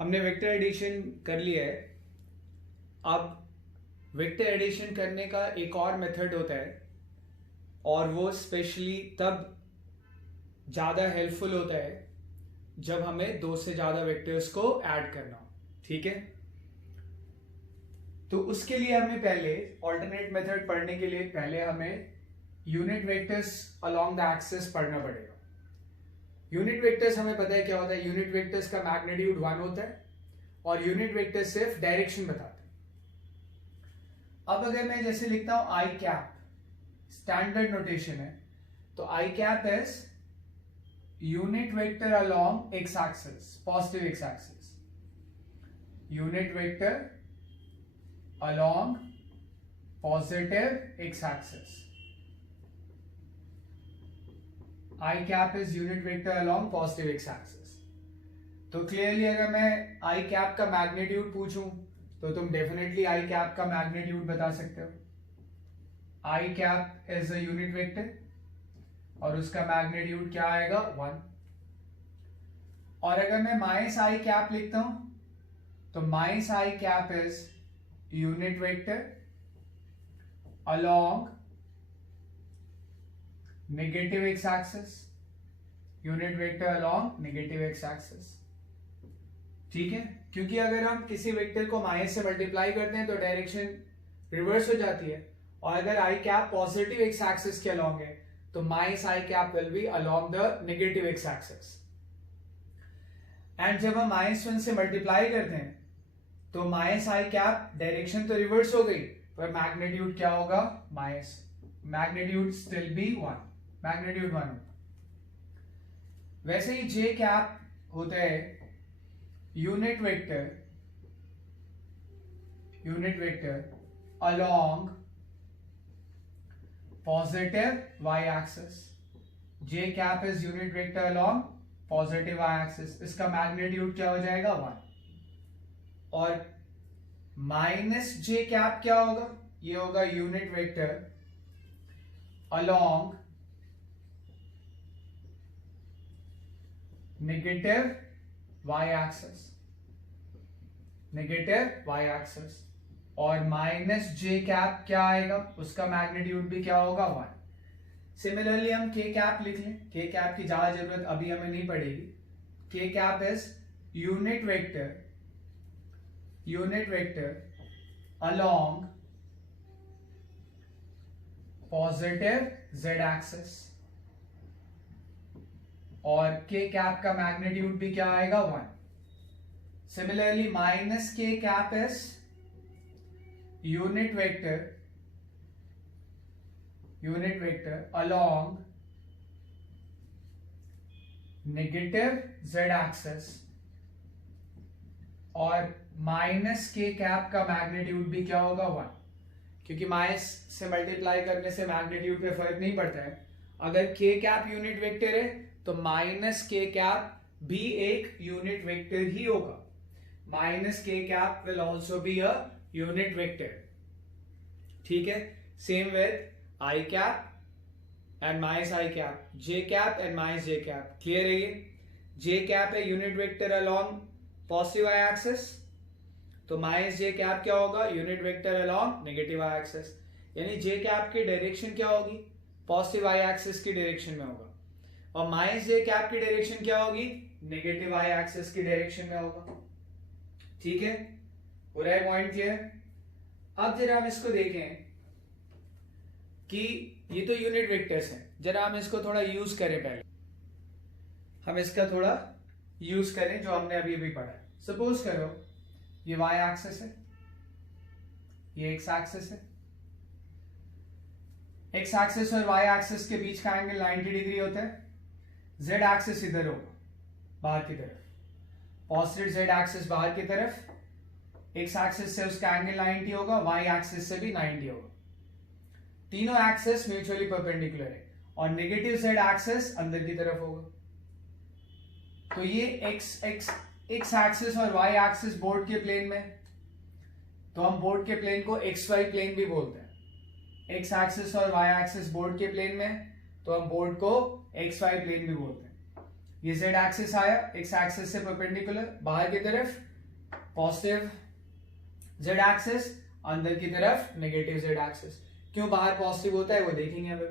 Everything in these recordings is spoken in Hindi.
हमने वेक्टर एडिशन कर लिया है। अब वेक्टर एडिशन करने का एक और मेथड होता है और वो स्पेशली तब ज़्यादा हेल्पफुल होता है जब हमें दो से ज़्यादा वेक्टर्स को ऐड करना हो। ठीक है, तो उसके लिए हमें पहले ऑल्टरनेट मेथड पढ़ने के लिए पहले हमें unit vectors along the axis पढ़ना पड़ेगा। यूनिट वेक्टर्स हमें पता है क्या होता है। यूनिट वेक्टर्स का मैग्नीट्यूड 1 होता है और यूनिट वेक्टर सिर्फ डायरेक्शन बताते हैं। अब अगर मैं जैसे लिखता हूं आई कैप, स्टैंडर्ड नोटेशन है, तो I cap is unit vector along X axis, positive x axis, unit vector along positive x axis. I cap is unit vector along positive x axis. तो क्लियरली अगर मैं आई कैप का मैग्नीट्यूड पूछूं तो तुम डेफिनेटली आई कैप का मैग्नीट्यूड बता सकते हो। I cap is a unit vector और उसका मैग्नीट्यूड क्या आएगा 1। और अगर मैं माइनस आई कैप लिखता हूं तो minus i cap is unit vector along negative x axis, unit vector along negative x axis. ठीक है, क्योंकि अगर हम किसी वेक्टर को माइनस से मल्टीप्लाई करते हैं तो डायरेक्शन रिवर्स हो जाती है, और अगर i cap positive x axis के अलोंग है तो minus i cap will be along the negative x axis. And जब हम -1 से मल्टीप्लाई करते हैं तो माइनस आई कैप डायरेक्शन तो रिवर्स हो गई पर मैग्नीट्यूड क्या होगा, minus, magnitude still be 1, magnitude 1 होगा। वैसे ही जे कैप होता है unit vector along positive Y axis. J cap is unit vector along positive Y axis. इसका मैग्नीट्यूड क्या हो जाएगा 1। और माइनस जे कैप क्या होगा, ये होगा unit vector along negative y axis, negative y axis. और माइनस जे कैप क्या आएगा, उसका मैग्नीट्यूड भी क्या होगा 1। सिमिलरली हम के कैप लिख लें। के कैप की ज्यादा जरूरत अभी हमें नहीं पड़ेगी। के cap is unit vector along positive z axis, और के कैप का मैग्नीट्यूड भी क्या आएगा 1। सिमिलरली माइनस के cap is unit vector along negative z axis, और माइनस के कैप का मैग्नीट्यूड भी क्या होगा 1। क्योंकि माइनस से मल्टीप्लाई करने से मैग्नीट्यूड पे फर्क नहीं पड़ता है। अगर के कैप यूनिट वेक्टर है तो माइनस के कैप भी एक यूनिट वेक्टर ही होगा। माइनस के cap will also be a unit vector. ठीक है, same with I cap and minus i cap, J cap and minus J cap. Clear है ये? जे कैप है यूनिट वेक्टर अलोंग पॉजिटिव आई एक्सिस, तो माइनस जे कैप क्या होगा, यूनिट वेक्टर अलोंग नेगेटिव आई एक्सिस। यानी जे कैप की डायरेक्शन क्या होगी, पॉजिटिव आई एक्सिस की डायरेक्शन में होगा, और माइनस जे कैप की डायरेक्शन क्या होगी, नेगेटिव आई एक्सिस की डायरेक्शन में होगा। ठीक है, पूरा पॉइंट क्लियर? अब जरा हम इसको देखें कि ये तो यूनिट वेक्टर्स हैं, जरा हम इसको थोड़ा यूज करें। पहले हम इसका थोड़ा यूज करें जो हमने अभी अभी पढ़ा है। सपोज करो ये y एक्सिस है, ये x एक्सिस है। x एक्सिस और y एक्सिस के बीच का एंगल 90 डिग्री होता है। z एक्सिस इधर होगा, बाहर की तरफ, पॉजिटिव z एक्सिस बाहर की तरफ, x एक्सिस से उसका एंगल 90 होगा, y एक्सिस से भी 90 होगा। तीनों एक्सिस म्यूचुअली परपेंडिकुलर है और नेगेटिव z एक्सिस अंदर की तरफ होगा। तो ये x एक्सिस और y एक्सिस बोर्ड के प्लेन में, तो हम बोर्ड के प्लेन को xy प्लेन भी बोलते हैं। x एक्सिस और y एक्सिस बोर्ड के प्लेन में, तो हम बोर्ड को xy प्लेन भी बोलते हैं। ये z एक्सिस आया x एक्सिस से परपेंडिकुलर बाहर की तरफ, पॉजिटिव जेड एक्सिस, अंदर की तरफ नेगेटिव जेड एक्सिस। क्यों बाहर पॉजिटिव होता है वो देखेंगे अभी।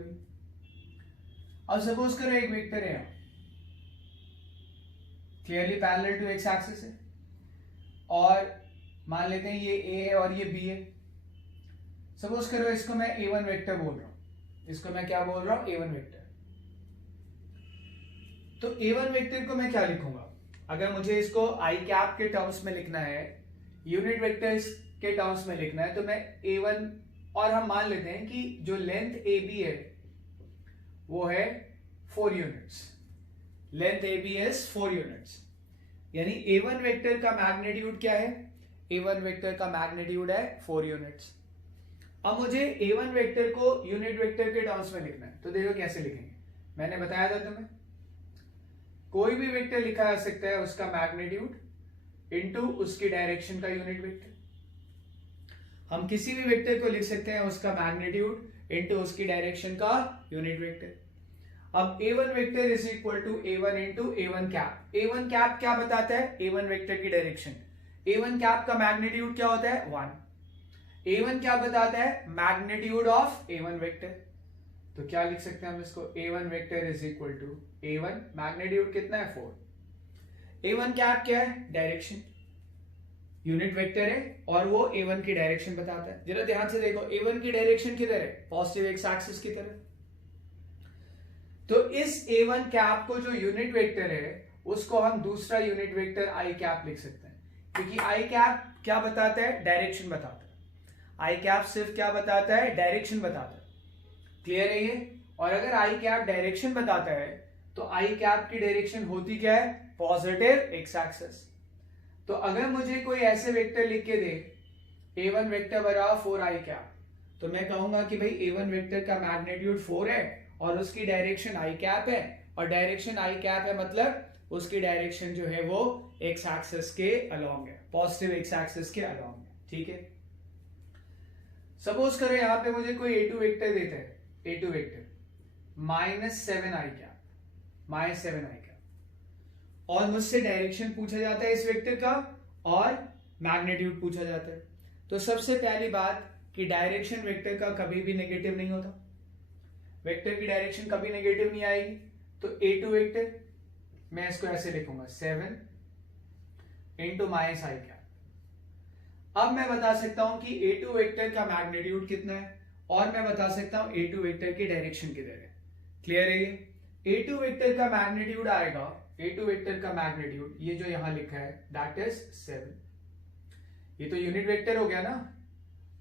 अब सपोज करो एक वेक्टर है clearly parallel to x axis है, और मान लेते हैं ये ए है और ये बी है। सपोज करो इसको मैं A1 वेक्टर बोल रहा हूं, इसको मैं क्या बोल रहा हूं, A1 वेक्टर। तो A1 वेक्टर को मैं क्या लिखूंगा, अगर मुझे इसको आई कैप के टर्म्स में लिखना है, यूनिट वेक्टर्स के टर्म्स में लिखना है, तो मैं A1, और हम मान लेते हैं कि जो लेंथ AB है वो है 4 units, length AB is 4 units, यानी A1 वेक्टर का मैग्नीट्यूड क्या है, A1 वेक्टर का मैग्नीट्यूड है 4 यूनिट्स। अब मुझे A1 वेक्टर को यूनिट वेक्टर के टर्म्स में लिखना है, तो देखो कैसे लिखेंगे। मैंने बताया था तुम्हें, कोई भी वेक्टर लिखा जा सकता है उसका मैग्नीट्यूड इनटू उसकी डायरेक्शन का यूनिट वेक्टर। हम किसी भी वेक्टर को लिख सकते हैं उसका मैग्नीट्यूड इनटू उसकी डायरेक्शन का यूनिट वेक्टर। अब A1 vector is equal to A1 into A1 cap. A1 cap क्या बताता है, A1 वेक्टर की डायरेक्शन। A1 कैप का मैग्नीट्यूड क्या होता है, 1। A1 क्या बताता है, मैग्नीट्यूड ऑफ A1 वेक्टर। तो क्या लिख सकते हैं हम इसको, A1 vector is equal to A1 magnitude कितना है, 4। A1 कैप क्या है, डायरेक्शन, यूनिट वेक्टर है और वो A1 की डायरेक्शन बताता है। जरा ध्यान से देखो, A1 की डायरेक्शन किधर है, पॉजिटिव एक्स एक्सिस की तरफ। तो इस A1 कैप को जो यूनिट वेक्टर है उसको हम दूसरा यूनिट वेक्टर आई कैप लिख सकते हैं, क्योंकि आई कैप क्या बताता है, डायरेक्शन बताता है। आई कैप सिर्फ क्या बताता है, डायरेक्शन बताता है। क्लियर है ये। और अगर आई कैप डायरेक्शन बताता है तो आई कैप की डायरेक्शन होती क्या है, पॉजिटिव एक्स एक्सिस। तो अगर मुझे कोई ऐसे वेक्टर लिख के दे A1 वेक्टर बराबर 4 आई कैप, तो मैं कहूंगा कि भाई A1 वेक्टर का मैग्नीट्यूड 4 है और उसकी डायरेक्शन आई कैप है, और डायरेक्शन आई कैप है मतलब उसकी डायरेक्शन जो है वो एक्स एक्सिस के अलोंग है, पॉजिटिव एक्स एक्सिस के अलोंग है। ठीक है। सपोज करो यहां पे मुझे कोई A2 वेक्टर देता है, A2 vector -7 i cap, -7 i cap, और मुझसे डायरेक्शन पूछा जाता है इस वेक्टर का और मैग्नीट्यूड पूछा जाता है। तो सबसे पहली बात कि डायरेक्शन वेक्टर का कभी भी नेगेटिव नहीं होता, वेक्टर की डायरेक्शन कभी नेगेटिव नहीं आएगी। तो A2 वेक्टर मैं इसको ऐसे लिखूंगा 7 इंटू माइनस आई कैप। अब मैं बता सकता हूं कि A2 वेक्टर का मैग्नीट्यूड कितना है और मैं बता सकता हूं A2 वेक्टर की डायरेक्शन किधर है। क्लियर है ये। A2 वेक्टर का मैग्नीट्यूड आएगा, A2 वेक्टर का मैग्नीट्यूड ये जो यहां लिखा है दैट इज 7। ये तो यूनिट वेक्टर हो गया ना,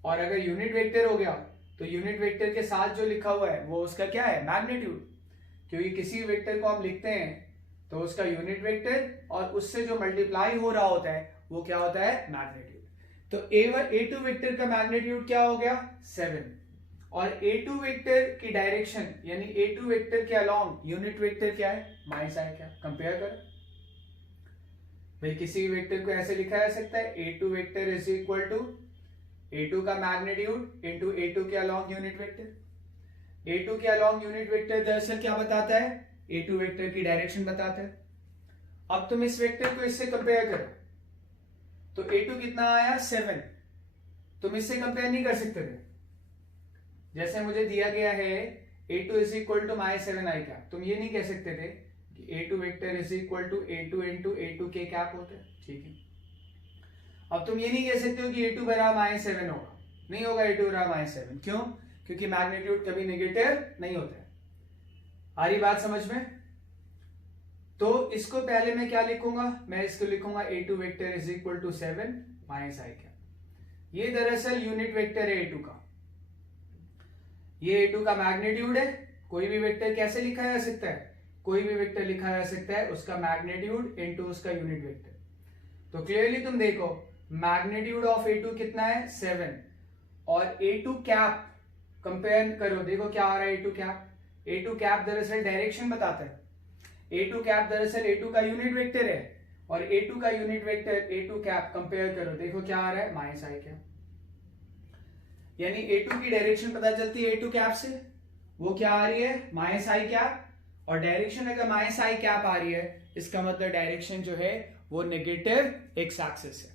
और अगर यूनिट वेक्टर हो गया तो यूनिट वेक्टर के साथ जो लिखा हुआ है वो उसका क्या है, मैग्नीट्यूड। क्योंकि किसी वेक्टर को हम लिखते हैं तो उसका यूनिट वेक्टर और उससे जो मल्टीप्लाई हो रहा होता है वो क्या होता है, मैग्नीट्यूड। तो A2 वेक्टर का मैग्नीट्यूड क्या हो गया, 7, और A2 वेक्टर की डायरेक्शन यानी A2 वेक्टर के अलोंग यूनिट वेक्टर क्या है, माइनस आई क्या। कंपेयर कर भाई, किसी वेक्टर को ऐसे लिखा जा सकता है A2 vector is equal to A2 का मैग्नीट्यूड इंटू A2 के अलोंग यूनिट वेक्टर। A2 के अलोंग यूनिट वेक्टर दरअसल क्या बताता है, A2 वेक्टर की डायरेक्शन बताता है। अब तुम इस वेक्टर को इससे कंपेयर करो तो A2 कितना आया, 7। तुम इससे कंपेयर नहीं कर सकते थे, जैसे मुझे दिया गया है A2 is equal to -7 i cap, तुम ये नहीं कह सकते थे कि A2 vector is equal to A2 into A2 के कैप होता है। ठीक है। अब तुम ये नहीं कह सकते हो कि A2 बराबर -7 होगा, नहीं होगा A2 बराबर -7। क्यों, क्योंकि मैग्नीट्यूड कभी नेगेटिव नहीं होता है। आ रही बात समझ में। तो इसको पहले मैं क्या लिखूंगा, मैं इसको लिखूंगा A2 vector is equal to 7 minus i cap. ये दरअसल यूनिट वेक्टर है A2 का, ये A2 का मैग्नीट्यूड है। कोई भी वेक्टर कैसे लिखा जा सकता है, कोई भी वेक्टर लिखा जा सकता है उसका मैग्नीट्यूड इनटू उसका यूनिट वेक्टर। तो क्लियरली तुम देखो मैग्नीट्यूड ऑफ A2 कितना है, 7, और A2 कैप कंपेयर करो, देखो क्या आ रहा है A2 कैप। A2 कैप दरअसल डायरेक्शन बताता है। A2 कैप दरअसल A2 का यूनिट वेक्टर है, और A2 का unit vector A2 cap compare करो, देखो क्या आ रहा है, माइनस आई कैप। यानी A2 की डायरेक्शन पता चलती है A2 कैप से, वो क्या आ रही है, माइनस आई कैप। और डायरेक्शन अगर -i कैप आ रही है इसका मतलब डायरेक्शन जो है वो नेगेटिव एक्स एक्सिस है।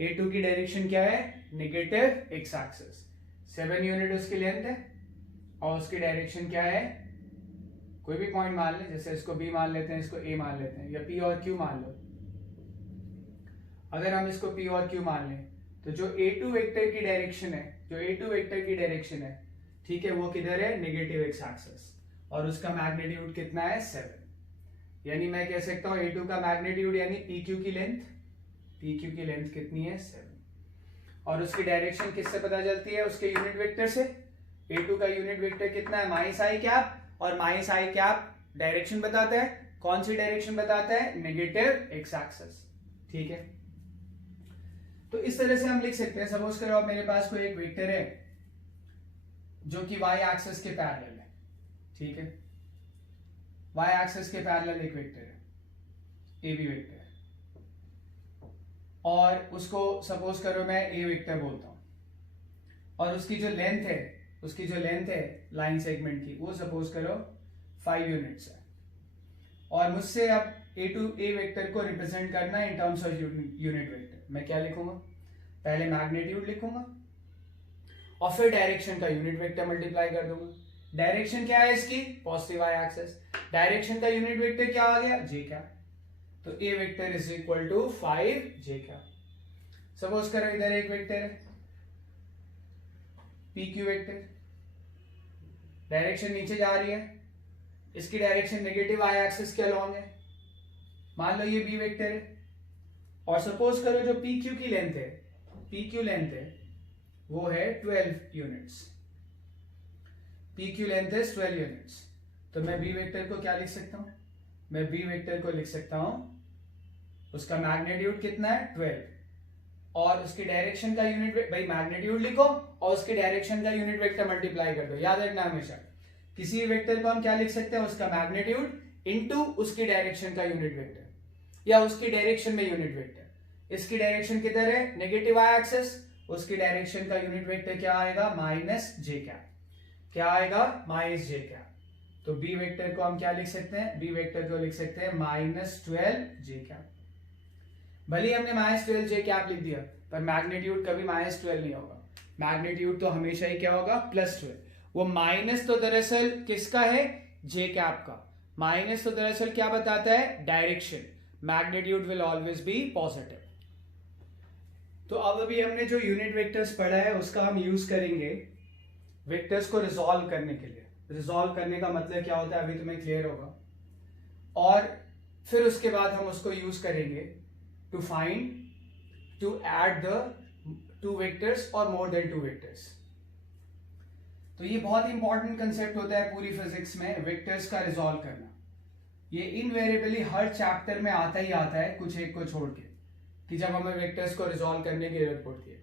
A2 की डायरेक्शन क्या है, नेगेटिव एक्स एक्सिस, 7 यूनिट उसकी लेंथ है और उसकी डायरेक्शन क्या है, कोई भी पॉइंट मान ले, जैसे इसको B मान लेते हैं, इसको A मान लेते हैं, या P और Q मान लो। अगर हम इसको P और Q मान लें तो जो A2 वेक्टर की डायरेक्शन है, जो A2 वेक्टर की डायरेक्शन है, ठीक है, वो किधर है, नेगेटिव एक्स एक्सिस, और उसका मैग्नीट्यूड कितना है, 7। यानी मैं कह सकता हूं A2 का मैग्नीट्यूड यानी PQ की लेंथ, PQ की लेंथ कितनी है, 7। और उसकी डायरेक्शन किससे पता चलती है, उसके यूनिट वेक्टर से। A2 का यूनिट वेक्टर कितना है, माइनस आई कैप, और माइनस आई कैप डायरेक्शन बताता है, कौन सी डायरेक्शन बताता है, नेगेटिव एक्स एक्सिस, ठीक है। तो इस तरह से हम लिख सकते हैं, सपोज करो अब मेरे पास कोई एक वेक्टर है जो कि y एक्सिस के पैरेलल है, ठीक है, y एक्सिस के पैरेलल एक वेक्टर है, AB वेक्टर, और उसको सपोज करो मैं A वेक्टर बोलता हूं, और उसकी जो लेंथ है, उसकी जो लेंथ है लाइन सेगमेंट की, वो सपोज करो 5 यूनिट्स है, और मुझसे अब A वेक्टर को रिप्रेजेंट करना है in terms of unit vector. मैं क्या लिखूंगा, पहले मैग्नीट्यूड लिखूंगा और फिर डायरेक्शन का यूनिट वेक्टर मल्टीप्लाई कर दूंगा। डायरेक्शन क्या है इसकी, पॉजिटिव y एक्सिस, डायरेक्शन का यूनिट वेक्टर क्या आ गया, j कैप, तो A vector is equal to 5 j cap. Suppose करो इधर एक वेक्टर है PQ वेक्टर, डायरेक्शन नीचे जा रही है, इसकी डायरेक्शन नेगेटिव y एक्सिस के अलॉन्ग है, मान लो ये B वेक्टर है, और सपोज करो जो PQ की लेंथ है, PQ लेंथ है वो है 12 यूनिट्स, PQ लेंथ है 12 यूनिट्स, तो मैं B वेक्टर को क्या लिख सकता हूं, मैं B वेक्टर को लिख सकता हूं, उसका मैग्नीट्यूड कितना है 12, और उसकी डायरेक्शन का यूनिट, भाई मैग्नीट्यूड लिखो और उसके डायरेक्शन का यूनिट वेक्टर मल्टीप्लाई कर दो। याद रखना हमेशा किसी वेक्टर को हम क्या लिख सकते हैं, उसका मैग्नीट्यूड इनटू उसकी डायरेक्शन का यूनिट वेक्टर, या उसकी डायरेक्शन में यूनिट वेक्टर। इसकी डायरेक्शन किधर है, नेगेटिव y एक्सिस, उसकी डायरेक्शन का यूनिट वेक्टर क्या आएगा, माइनस j कैप, क्या आएगा, माइनस j कैप। तो B वेक्टर को हम क्या लिख सकते हैं, B वेक्टर को लिख सकते हैं -12 j कैप। भले हमने -12 j कैप लिख दिया, पर मैग्नीट्यूड कभी -12 नहीं होगा, मैग्नीट्यूड तो हमेशा ही क्या होगा, +12। वो माइनस तो दरअसल किसका है, j कैप का, माइनस तो दरअसल क्या बताता है, direction, magnitude will always be positive. तो अब अभी हमने जो यूनिट वेक्टर्स पढ़ा है उसका हम यूज करेंगे वेक्टर्स को रिजॉल्व करने के लिए। रिजॉल्व करने का मतलब क्या होता है अभी तुम्हें क्लियर होगा, और फिर उसके बाद हम उसको यूज करेंगे to find, to add the 2 vectors और मोर देन 2 वेक्टर्स। तो ये बहुत इंपॉर्टेंट कंसेप्ट होता है पूरी फिजिक्स में, वेक्टर्स का रिजॉल्व करना। ये इनवेरिएबली हर चैप्टर में आता ही आता है, कुछ एक को छोड़ के, कि जब हमें वेक्टर्स को रिजॉल्व करने की जरूरत पड़ती है,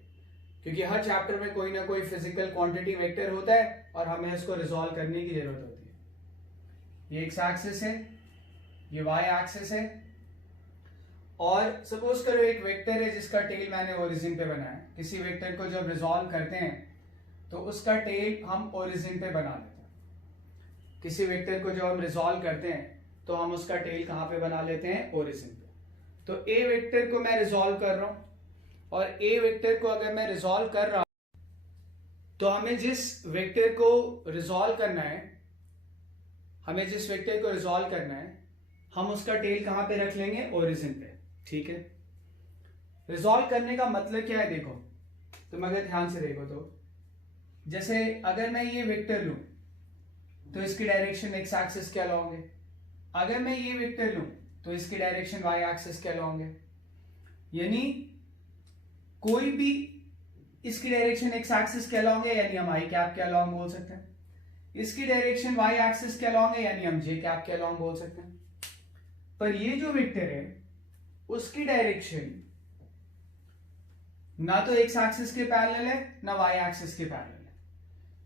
क्योंकि हर चैप्टर में कोई ना कोई फिजिकल क्वांटिटी वेक्टर होता है और हमें इसको रिजॉल्व करने की जरूरत होती है। ये एक्स एक्सिस है, ये वाई एक्सिस है, और सपोज करो एक वेक्टर है जिसका टेल मैंने ओरिजिन पे बनाया। किसी वेक्टर को जब रिजॉल्व करते हैं तो उसका टेल हम ओरिजिन पे बना लेते हैं। किसी वेक्टर को जब हम रिजॉल्व करते हैं तो हम उसका टेल कहां पे बना लेते हैं, ओरिजिन पे। तो ए वेक्टर को मैं रिजॉल्व कर रहा हूं, और ए वेक्टर को अगर मैं रिजॉल्व कर रहा हूं तो हमें जिस वेक्टर को रिजॉल्व करना है, हमें जिस वेक्टर को रिजॉल्व करना है, हम उसका टेल कहां पे रख लेंगे, ओरिजिन पे, ठीक है। रिजॉल्व करने का मतलब क्या है, देखो तुम अगर ध्यान से देखो तो, जैसे अगर मैं ये वेक्टर लूं तो इसकी डायरेक्शन एक्स एक्सिस के अलॉन्ग है, अगर मैं ये वेक्टर लूं तो इसकी डायरेक्शन वाई एक्सिस के अलॉन्ग है। यानी कोई भी इसकी डायरेक्शन एक्स एक्सिस के अलॉन्ग है यानी हम आई कैप के अलॉन्ग बोल सकते हैं, इसकी डायरेक्शन वाई एक्सिस के अलॉन्ग है यानी हम जे कैप के अलॉन्ग बोल सकते हैं। पर ये जो वेक्टर है उसकी डायरेक्शन ना तो एक्स एक्सिस के पैरेलल है ना वाई एक्सिस के पैरेलल है।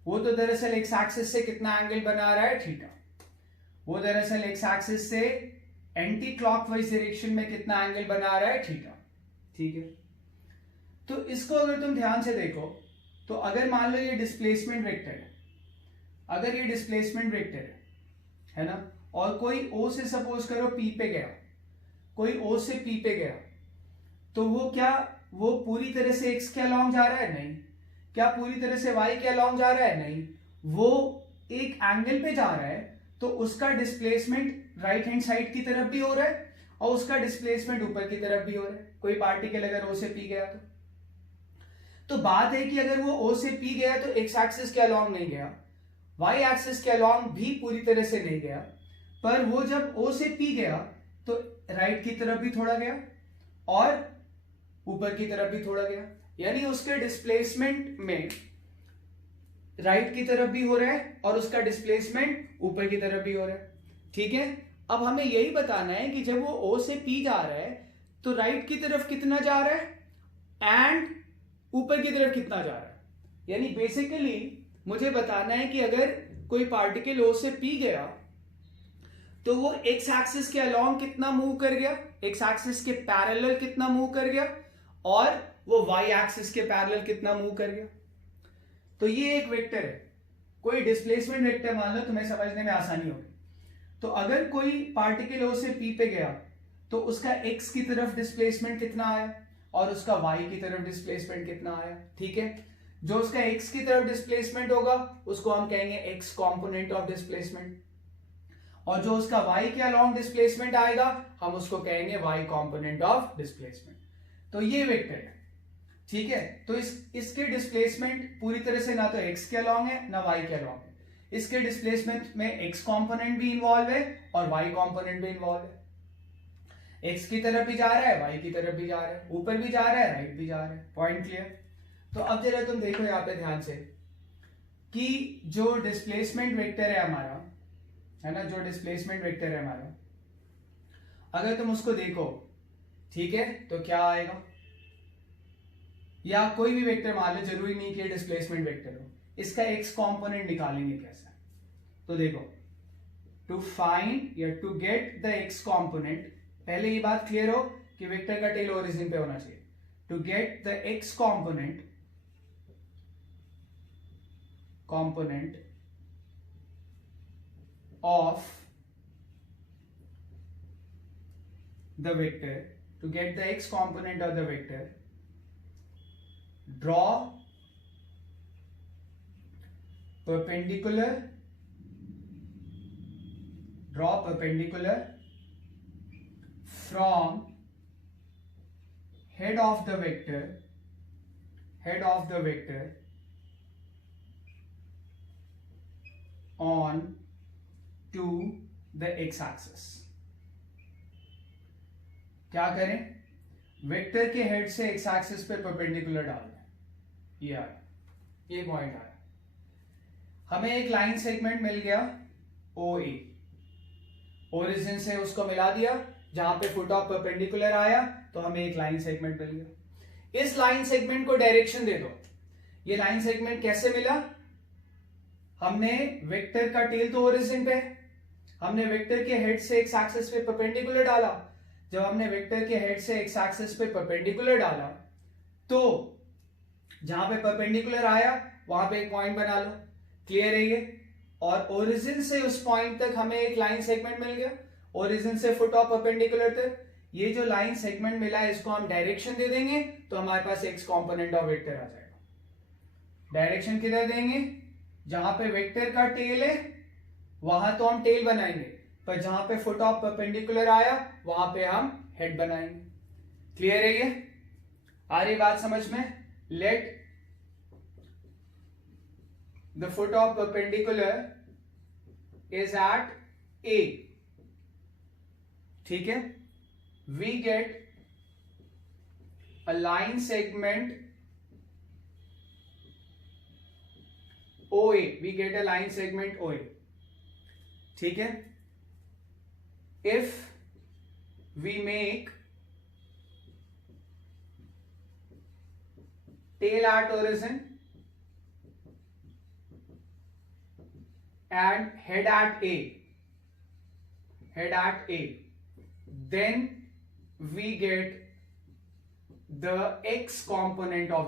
वो तो दरअसल एक्स एक्सिस से कितना एंगल बना रहा है, थीटा। वो दरअसल एक्स एक्सिस से एंटी क्लॉकवाइज डायरेक्शन में कितना एंगल बना रहा है, थीटा, ठीक है। तो इसको अगर तुम ध्यान से देखो तो अगर मान लो ये डिस्प्लेसमेंट वेक्टर है, अगर ये डिस्प्लेसमेंट वेक्टर है ना, और कोई ओ से सपोज करो पी पे गया, कोई ओ से पी पे गया, तो वो क्या वो पूरी तरह से x के अलोंग जा रहा है? नहीं। क्या पूरी तरह से y के अलोंग जा रहा है? नहीं। वो एक एंगल पे जा रहा है, तो उसका डिस्प्लेसमेंट राइट हैंड साइड की तरफ भी हो रहा है और उसका डिस्प्लेसमेंट ऊपर की तरफ भी हो रहा है। कोई पार्टिकल अगर O से P गया तो बात है कि अगर वो O से P गया तो x एक्सिस के अलोंग नहीं गया, y एक्सिस के अलोंग भी पूरी तरह से नहीं गया, पर वो जब O से P गया तो राइट की तरफ भी थोड़ा गया और ऊपर की तरफ भी थोड़ा गया, यानी उसके डिस्प्लेसमेंट में राइट की तरफ भी हो रहा है और उसका डिस्प्लेसमेंट ऊपर की तरफ भी हो रहा है। ठीक है, अब हमें यही बताना है कि जब वो O से P जा रहा है तो राइट की तरफ कितना जा रहा है एंड ऊपर की तरफ कितना जा रहा है। यानी बेसिकली मुझे बताना है कि अगर कोई पार्टिकल O से P गया तो वो x एक्सिस के अलोंग कितना मूव कर गया, x एक्सिस के पैरेलल कितना मूव कर गया और वो y एक्सिस के पैरेलल कितना मूव कर गया। तो ये एक वेक्टर है, कोई डिस्प्लेसमेंट वेक्टर मान लो, तुम्हें समझने में आसानी होगी। तो अगर कोई पार्टिकल O से P पे गया तो उसका x की तरफ डिस्प्लेसमेंट कितना आया और उसका y की तरफ डिस्प्लेसमेंट कितना आया। ठीक है, जो उसका x की तरफ डिस्प्लेसमेंट होगा उसको हम कहेंगे x कॉम्पोनेंट ऑफ डिस्प्लेसमेंट, और जो उसका y के अलोंग डिस्प्लेसमेंट आएगा हम उसको कहेंगे y कॉम्पोनेंट ऑफ डिस्प्लेसमेंट। तो ये वेक्टर है। ठीक है, तो इसके डिस्प्लेसमेंट पूरी तरह से ना तो x के अलोंग है ना y के अलोंग है, इसके डिस्प्लेसमेंट में x कंपोनेंट भी इन्वॉल्व है और y कंपोनेंट भी इन्वॉल्व है। x की तरफ भी जा रहा है, y की तरफ भी जा रहा है, ऊपर भी जा रहा है, राइट भी जा रहा है। Point clear? तो अब जरा तुम देखो यहाँ पे ध्यान से कि जो डिस्प्लेसमेंट वेक्टर है हमारा, है ना, जो डिस्प्लेसमेंट वेक्टर है हमारा, अगर तुम उसको देखो, ठीक है, तो क्या आएगा, या कोई भी वेक्टर मान लो, जरूरी नहीं कि डिस्प्लेसमेंट वेक्टर हो, इसका x कंपोनेंट निकालेंगे कैसे। तो देखो, टू फाइंड या to get the x component, पहले ये बात क्लियर हो कि वेक्टर का टेल ओरिजिन पे होना चाहिए। To get the x component of the vector, to get the x component of the vector, draw perpendicular from head of the vector on to the x axis। क्या करें, वेक्टर के हेड से x एक्सिस पे परपेंडिकुलर डाल दें, ये आया, ये पॉइंट आया। हमें एक लाइन सेगमेंट मिल गया OA, ओरिजिन से उसको मिला दिया, जहां पे फुट ऑफ परपेंडिकुलर आया तो हमें एक लाइन सेगमेंट मिल गया। इस लाइन सेगमेंट को डायरेक्शन दे दो। ये लाइन सेगमेंट कैसे मिला, हमने वेक्टर का टेल तो ओरिजिन पे, हमने वेक्टर के हेड से x एक्सिस पे परपेंडिकुलर डाला। जब हमने वेक्टर के हेड से x एक्सिस पे परपेंडिकुलर डाला तो जहां पे परपेंडिकुलर आया वहां पे एक पॉइंट बना लो, क्लियर है ये। और ओरिजिन से उस पॉइंट तक हमें एक लाइन सेगमेंट मिल गया, ओरिजिन से फुट ऑफ परपेंडिकुलर तक। ये जो लाइन सेगमेंट मिला है इसको हम डायरेक्शन दे देंगे तो हमारे पास x कंपोनेंट ऑफ वेक्टर आ जाएगा। डायरेक्शन किधर देंगे, जहां पे वेक्टर का टेल है वहां तो हम टेल बनाएंगे, पर जहां पे फुट ऑफ परपेंडिकुलर आया वहां पे हम हेड बनाएंगे। क्लियर है ये, आ रही बात समझ में। Let the foot of perpendicular is at A, ठीक है, we get a line segment OA, we get a line segment OA, ठीक है। If we make tail at origin and head at A, then we get the x component of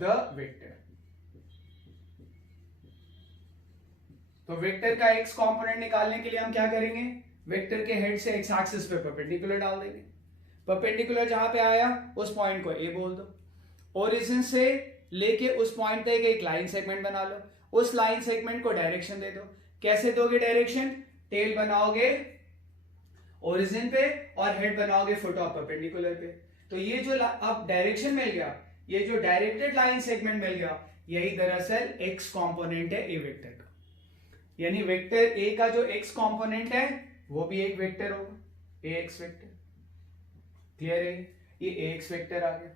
the vector, तो वेक्टर का x कंपोनेंट निकालने के लिए हम क्या करेंगे, वेक्टर के हेड से एक्स एक्सिस पे परपेंडिकुलर डाल देंगे। परपेंडिकुलर जहां पे आया उस पॉइंट को ए बोल दो। ओरिजिन से लेके उस पॉइंट तक एक लाइन सेगमेंट बना लो, उस लाइन सेगमेंट को डायरेक्शन दे दो। कैसे दोगे डायरेक्शन? टेल बनाओगे ओरिजिन पे और हेड बनाओगे फुट ऑफ परपेंडिकुलर पे। तो ये जो अब डायरेक्शन मिल गया, ये जो डायरेक्टेड लाइन सेगमेंट मिल गया, यही दरअसल एक्स कंपोनेंट है ए वेक्टर का। यानी वेक्टर ए का जो एक्स कंपोनेंट है वो भी एक वेक्टर होगा, ए एक्स वेक्टर। क्लियर है? ये ए एक्स वेक्टर आ गया।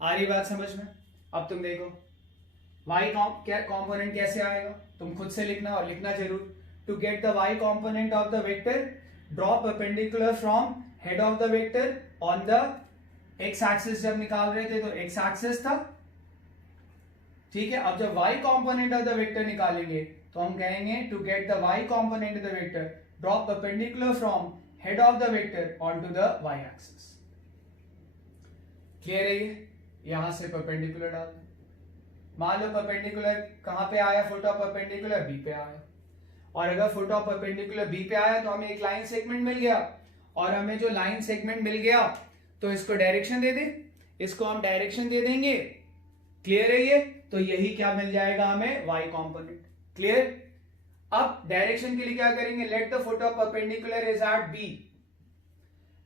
आ रही बात समझ में? अब तुम देखो y कंपोनेंट कैसे आएगा, तुम खुद से लिखना और लिखना जरूर। To get the y component of the vector, draw perpendicular from head of the vector on the x axis. जब निकाल रहे थे तो एक्स एक्सिस था, ठीक है। अब जब y component of the vector निकालेंगे तो हम कहेंगे to get the y component of the vector, draw perpendicular from head of the vector on to the y axis. Clear है? ये यहां से परपेंडिकुलर डाल दो। मान लो परपेंडिकुलर कहां पे आया, फुट ऑफ परपेंडिकुलर बी पे आया। और अगर फुट ऑफ परपेंडिकुलर बी पे आया तो हमें एक लाइन सेगमेंट मिल गया, और हमें जो लाइन सेगमेंट मिल गया तो इसको डायरेक्शन दे दे, इसको हम डायरेक्शन दे देंगे। क्लियर है ये? तो यही क्या मिल जाएगा हमें, y कंपोनेंट। क्लियर? अब डायरेक्शन के लिए क्या करेंगे, let the foot of perpendicular is at B,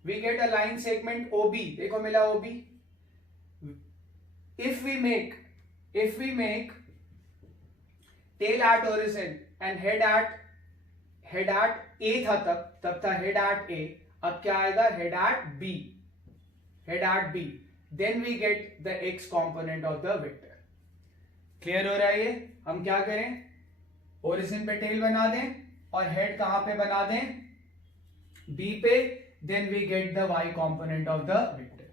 we get a line segment OB। देखो मिला OB। if we make tail at origin and head at A था, तब था head at A, अब क्या आएगा, head at B, then we get the x component of the vector। Clear हो रहा है ये? हम क्या करें, ओरिजिन पे टेल बना दें और हेड कहां पे बना दें, B पे, then we get the y component of the vector।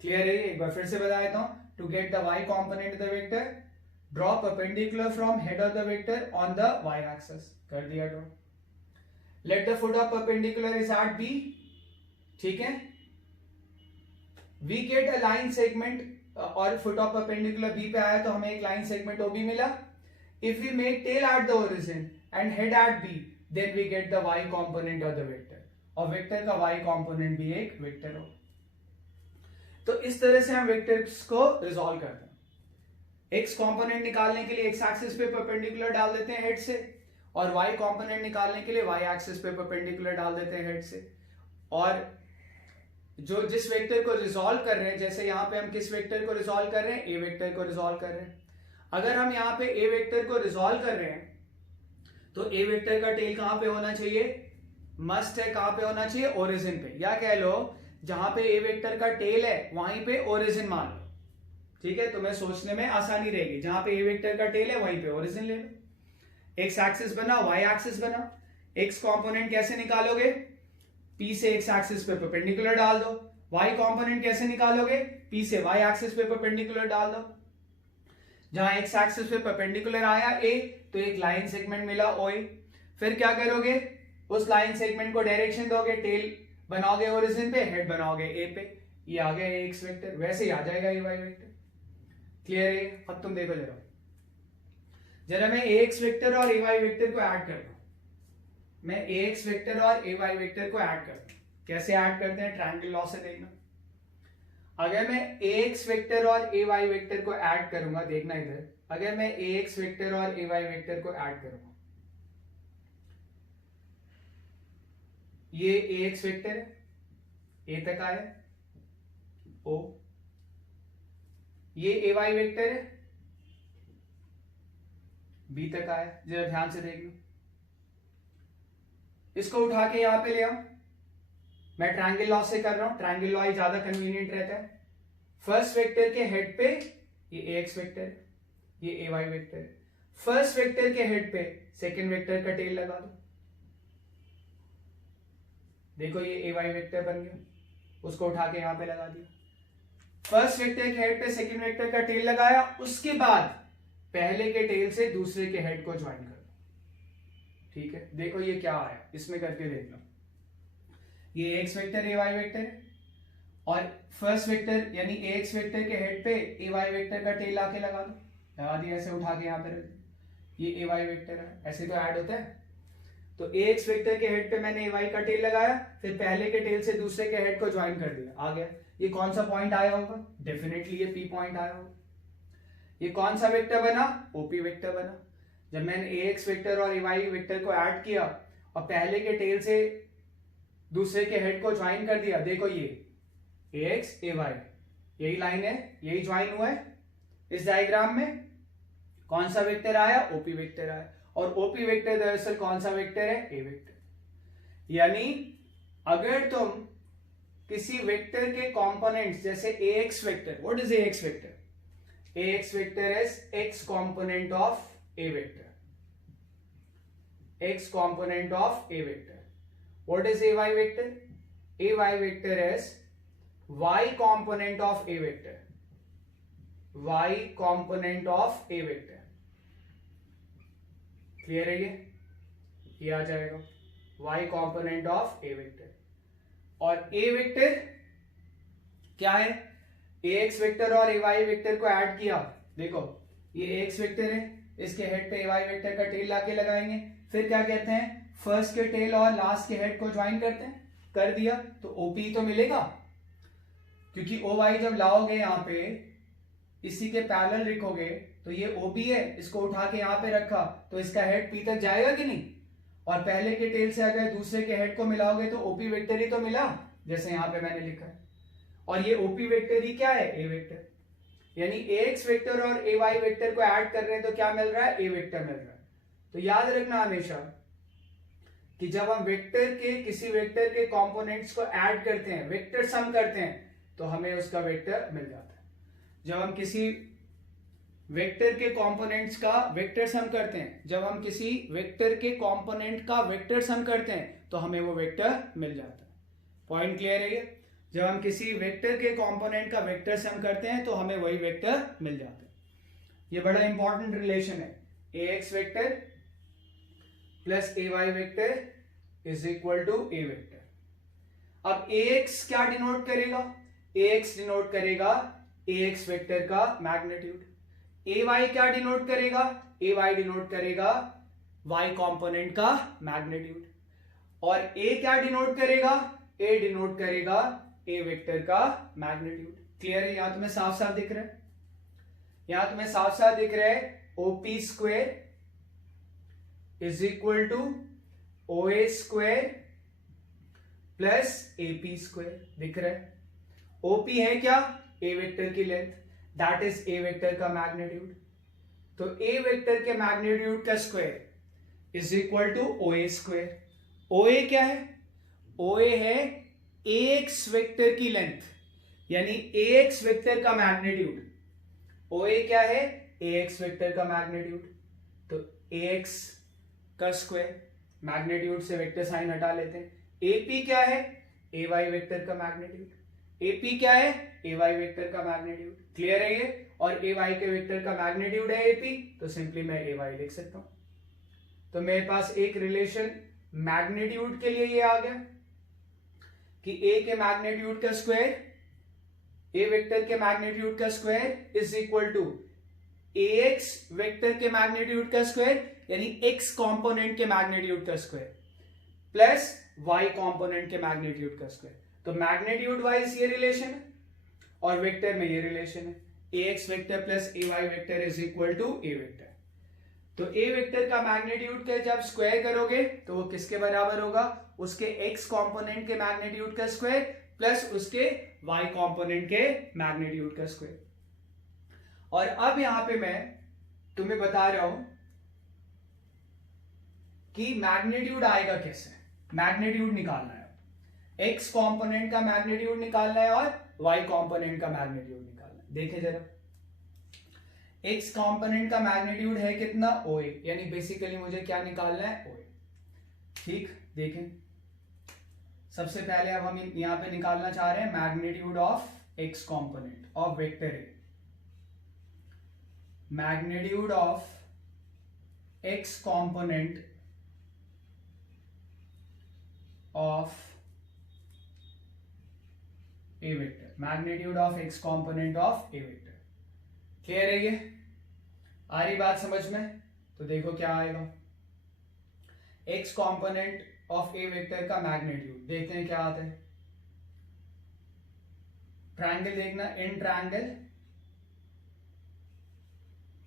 Clear है? एक बार फिर से बता देता हूं। To get the y component of the vector, draw perpendicular from head of the vector on the y axis। कर दिया draw। Let the foot of perpendicular is at B, ठीक है। We get a line segment, और foot of perpendicular B पे आया तो हमें एक line segment OB मिला। If we make tail at the origin and head at B, then we get the y component of the vector। और वेक्टर का y component भी एक वेक्टर हो। तो इस तरह से हम वेक्टर्स को रिजॉल्व करते हैं। एक्स कंपोनेंट निकालने के लिए एक्स एक्सिस पे परपेंडिकुलर डाल देते हैं हेड से, और वाई कंपोनेंट निकालने के लिए वाई एक्सिस पे परपेंडिकुलर डाल देते हैं हेड से। और जो जिस वेक्टर को रिजॉल्व कर रहे हैं, जैसे यहाँ पे हम किस वेक्टर को रिजॉल्व कर रहे हैं, ए वेक्टर को रिजॉल्व कर रहे हैं। अगर हम यहाँ पे ए वेक्टर को रिजॉल्व कर रहे हैं तो ए वेक्टर का टेल कहां पे होना चाहिए, मस्ट है कहां पे होना चाहिए, ओरिजिन पे। या कह लो जहां पे ए वेक्टर का टेल है वहीं पे ओरिजिन मान लो, ठीक है। तुम्हें सोचने में आसानी रहेगी। जहां पे ए वेक्टर का टेल है वहीं पे ओरिजिन ले लो। एक्स एक्सिस बनाओ, वाई एक्सिस बनाओ। एक्स कंपोनेंट कैसे निकालोगे, पी से एक्स एक्सिस पे परपेंडिकुलर डाल दो। वाई कंपोनेंट कैसे निकालोगे, पी से वाई एक्सिस पे परपेंडिकुलर डाल दो। जहां एक्स एक्सिस पे परपेंडिकुलर आया ए, तो एक लाइन सेगमेंट मिला OA। फिर क्या करोगे, उस लाइन सेगमेंट को डायरेक्शन दोगे, टेल बनाओगे ओरिजिन पे, हेड बनाओगे ए पे। ये आ गया एक्स वेक्टर, वैसे ही आ जाएगा ये वाई वेक्टर। क्लियर है? अब तुम देखो जरा मैं ए एक्स वेक्टर और ए वाई वेक्टर को ऐड कर दूं। मैं ए एक्स वेक्टर और ए वाई वेक्टर को ऐड कर दूं। कैसे ऐड करते हैं, ट्रायंगल लॉ से देखना। अगर मैं ए एक्स वेक्टर और ए वाई वेक्टर को ऐड करूंगा, देखना इधर, अगर मैं ए एक्स वेक्टर और ए वाई वेक्टर को ऐड करूंगा, ये ए एक्स वेक्टर है, ए तक आया ओ, ये ए वाई वेक्टर है, बी तक आया। जरा ध्यान से देख लो, इसको उठा के यहां पे ले आओ। मैं ट्रायंगल लॉ से कर रहा हूं, ट्रायंगल लॉ ही ज्यादा कन्वीनियंट रहता है। फर्स्ट वेक्टर के हेड पे ये ए एक्स वेक्टर है, ये ए वाई वेक्टर है। फर्स्ट वेक्टर के हेड पे सेकेंड वेक्टर का टेल लगा दो। देखो ये ए वाई वेक्टर बन गया, उसको उठा के यहां पे लगा दिया। फर्स्ट वेक्टर के हेड पे सेकंड वेक्टर का टेल लगाया, उसके बाद पहले के टेल से दूसरे के हेड को ज्वाइन कर दो। ठीक है, देखो ये क्या आया, इसमें करके देख लो। ये x vector A Y vector है, और फर्स्ट वेक्टर यानी ए एक्स वेक्टर के हेड पे ए वाई वेक्टर का टेल आके लगा दो। लगा दिया, ऐसे उठा के यहां पे रख दो। ये ए वाई वेक्टर है, ऐसे तो ऐड होता है। तो ए एक्स वेक्टर के हेड पे मैंने ए वाई का टेल लगाया, फिर पहले के टेल से दूसरे के हेड को ज्वाइन कर दिया, आ गया। ये कौन सा पॉइंट आया होगा? डेफिनेटली ये पी पॉइंट आया होगा। ये कौन सा वेक्टर बना? ओपी वेक्टर बना। जब मैंने ए एक्स वेक्टर और ए वाई वेक्टर को ऐड किया और पहले के टेल से दूसरे के हेड को ज्वाइन कर दिया, देखो ये ए एक्स ए वाई, यही लाइन है, यही ज्वाइन हुआ है। इस डायग्राम में कौन सा वेक्टर आया? ओपी वेक्टर आया। और ओपी वेक्टर दरअसल कौन सा वेक्टर है? A vector. यानी अगर तुम किसी वेक्टर के कंपोनेंट्स जैसे A x vector, what is A x vector? A x vector is x component of A vector, x component of a vector. What is a y vector? A y vector is y component of a vector, y component of a vector. Clear है? ये आ जाएगा y component of a vector। और a वेक्टर क्या है? ax वेक्टर और ay वेक्टर को ऐड किया, देखो ये ax वेक्टर है, इसके हेड पे ay वेक्टर का टेल लाके लगाएंगे, फिर क्या कहते हैं, फर्स्ट के टेल और लास्ट के हेड को ज्वाइन करते हैं, कर दिया तो ओपी तो मिलेगा, क्योंकि ओ वाई जब लाओगे यहाँ पे इसी के पैरेलल लिखोगे तो ये ओबी है, इसको उठा के यहाँ पे रखा तो इसका हेड पी तक जाएगा कि नहीं, और पहले के टेल से अगर दूसरे के हेड को मिलाओगे तो ओपी वेक्टर ही तो मिला, जैसे यहाँ पे मैंने लिखा है। और ये ओपी वेक्टर ही क्या है? A vector. यानी ए एक्स वेक्टर और ए वाई वेक्टर को ऐड कर रहे हैं तो क्या मिल रहा है? ए वेक्टर मिल रहा है। तो याद रखना हमेशा कि जब हम वेक्टर के किसी वेक्टर के कंपोनेंट्स को ऐड करते हैं, वेक्टर सम करते हैं, तो हमें उसका वेक्टर मिल जाता है। जब हम किसी वेक्टर के कंपोनेंट्स का वेक्टर सम करते हैं, जब हम किसी वेक्टर के कंपोनेंट का वेक्टर सम करते हैं तो हमें वो वेक्टर मिल जाता है। पॉइंट क्लियर है ये? जब हम किसी वेक्टर के कंपोनेंट का वेक्टर सम करते हैं तो हमें वही वेक्टर मिल जाता है। ये बड़ा इंपॉर्टेंट रिलेशन है। A x vector plus A Y vector is equal to A vector. अब ए एक्स क्या डिनोट करेगा? ए एक्स डिनोट करेगा ए एक्स वेक्टर का मैग्नीट्यूड। ए वाई क्या डिनोट करेगा? ए वाई डिनोट करेगा वाई कंपोनेंट का मैग्नीट्यूड। और ए क्या डिनोट करेगा? ए डिनोट करेगा ए वेक्टर का मैग्नीट्यूड। क्लियर है? यहां तुम्हें साफ साफ दिख रहा है, यहां तुम्हें साफ साफ दिख रहा है OP square is equal to O A square plus AP square दिख रहा है। ओपी है क्या? ए वेक्टर की length, that is A vector का मैग्नीट्यूड। तो ए वेक्टर के मैग्नीट्यूड का square is equal to O A square. O A क्या है? ओ ए है ए एक्स वेक्टर की लेंथ, यानी ए एक्स वेक्टर का मैग्नीट्यूड। ओ ए क्या है? ए एक्स वेक्टर का मैग्नीट्यूड। तो ए एक्स का स्क्वायर, मैग्नीट्यूड से वेक्टर साइन हटा लेते हैं। एपी क्या है? ए वाई वेक्टर का मैग्नीट्यूड। एपी क्या है? ए वाई वेक्टर का मैग्नीट्यूड। क्लियर है ये? और ए वाई के वेक्टर का मैग्नीट्यूड है एपी, तो सिंपली मैं ए वाई लिख सकता हूं। तो मेरे पास एक रिलेशन मैग्नीट्यूड के लिए ये आ गया कि ए के मैग्नीट्यूड का स्क्वायर, ए वेक्टर के मैग्नीट्यूड का square is equal to A x vector के मैग्नीट्यूड का स्क्वायर, यानी एक्स कंपोनेंट के मैग्नीट्यूड का स्क्वायर प्लस वाई कंपोनेंट के मैग्नीट्यूड का स्क्वायर। तो मैग्नीट्यूड वाइज ये रिलेशन है और वेक्टर में ये रिलेशन है, A x vector plus A Y vector is equal to A vector. तो ए वेक्टर का मैग्नीट्यूड का जब स्क्वायर करोगे तो वो किसके बराबर होगा? उसके एक्स कंपोनेंट के मैग्नीट्यूड का स्क्वायर प्लस उसके वाई कंपोनेंट के मैग्नीट्यूड का स्क्वायर। और अब यहां पे मैं तुम्हें बता रहा हूं कि मैग्नीट्यूड आएगा कैसे। मैग्नीट्यूड निकालना है, एक्स कंपोनेंट का मैग्नीट्यूड निकालना है और वाई कंपोनेंट का मैग्नीट्यूड निकालना है। देखें जरा, एक्स कंपोनेंट का मैग्नीट्यूड है कितना? ओ ए, यानी बेसिकली मुझे क्या निकालना है? ओ ए। ठीक, देखें सबसे पहले अब हम यहां पे निकालना चाह रहे हैं magnitude of x component of vector A. Magnitude of x component of A vector, magnitude of x component of A vector. Clear है ये? आ रही बात समझ में? तो देखो क्या आएगा, x component of A vector का मैग्नीट्यूड, देखते हैं क्या आता है। ट्रायंगल देखना, इन ट्रायंगल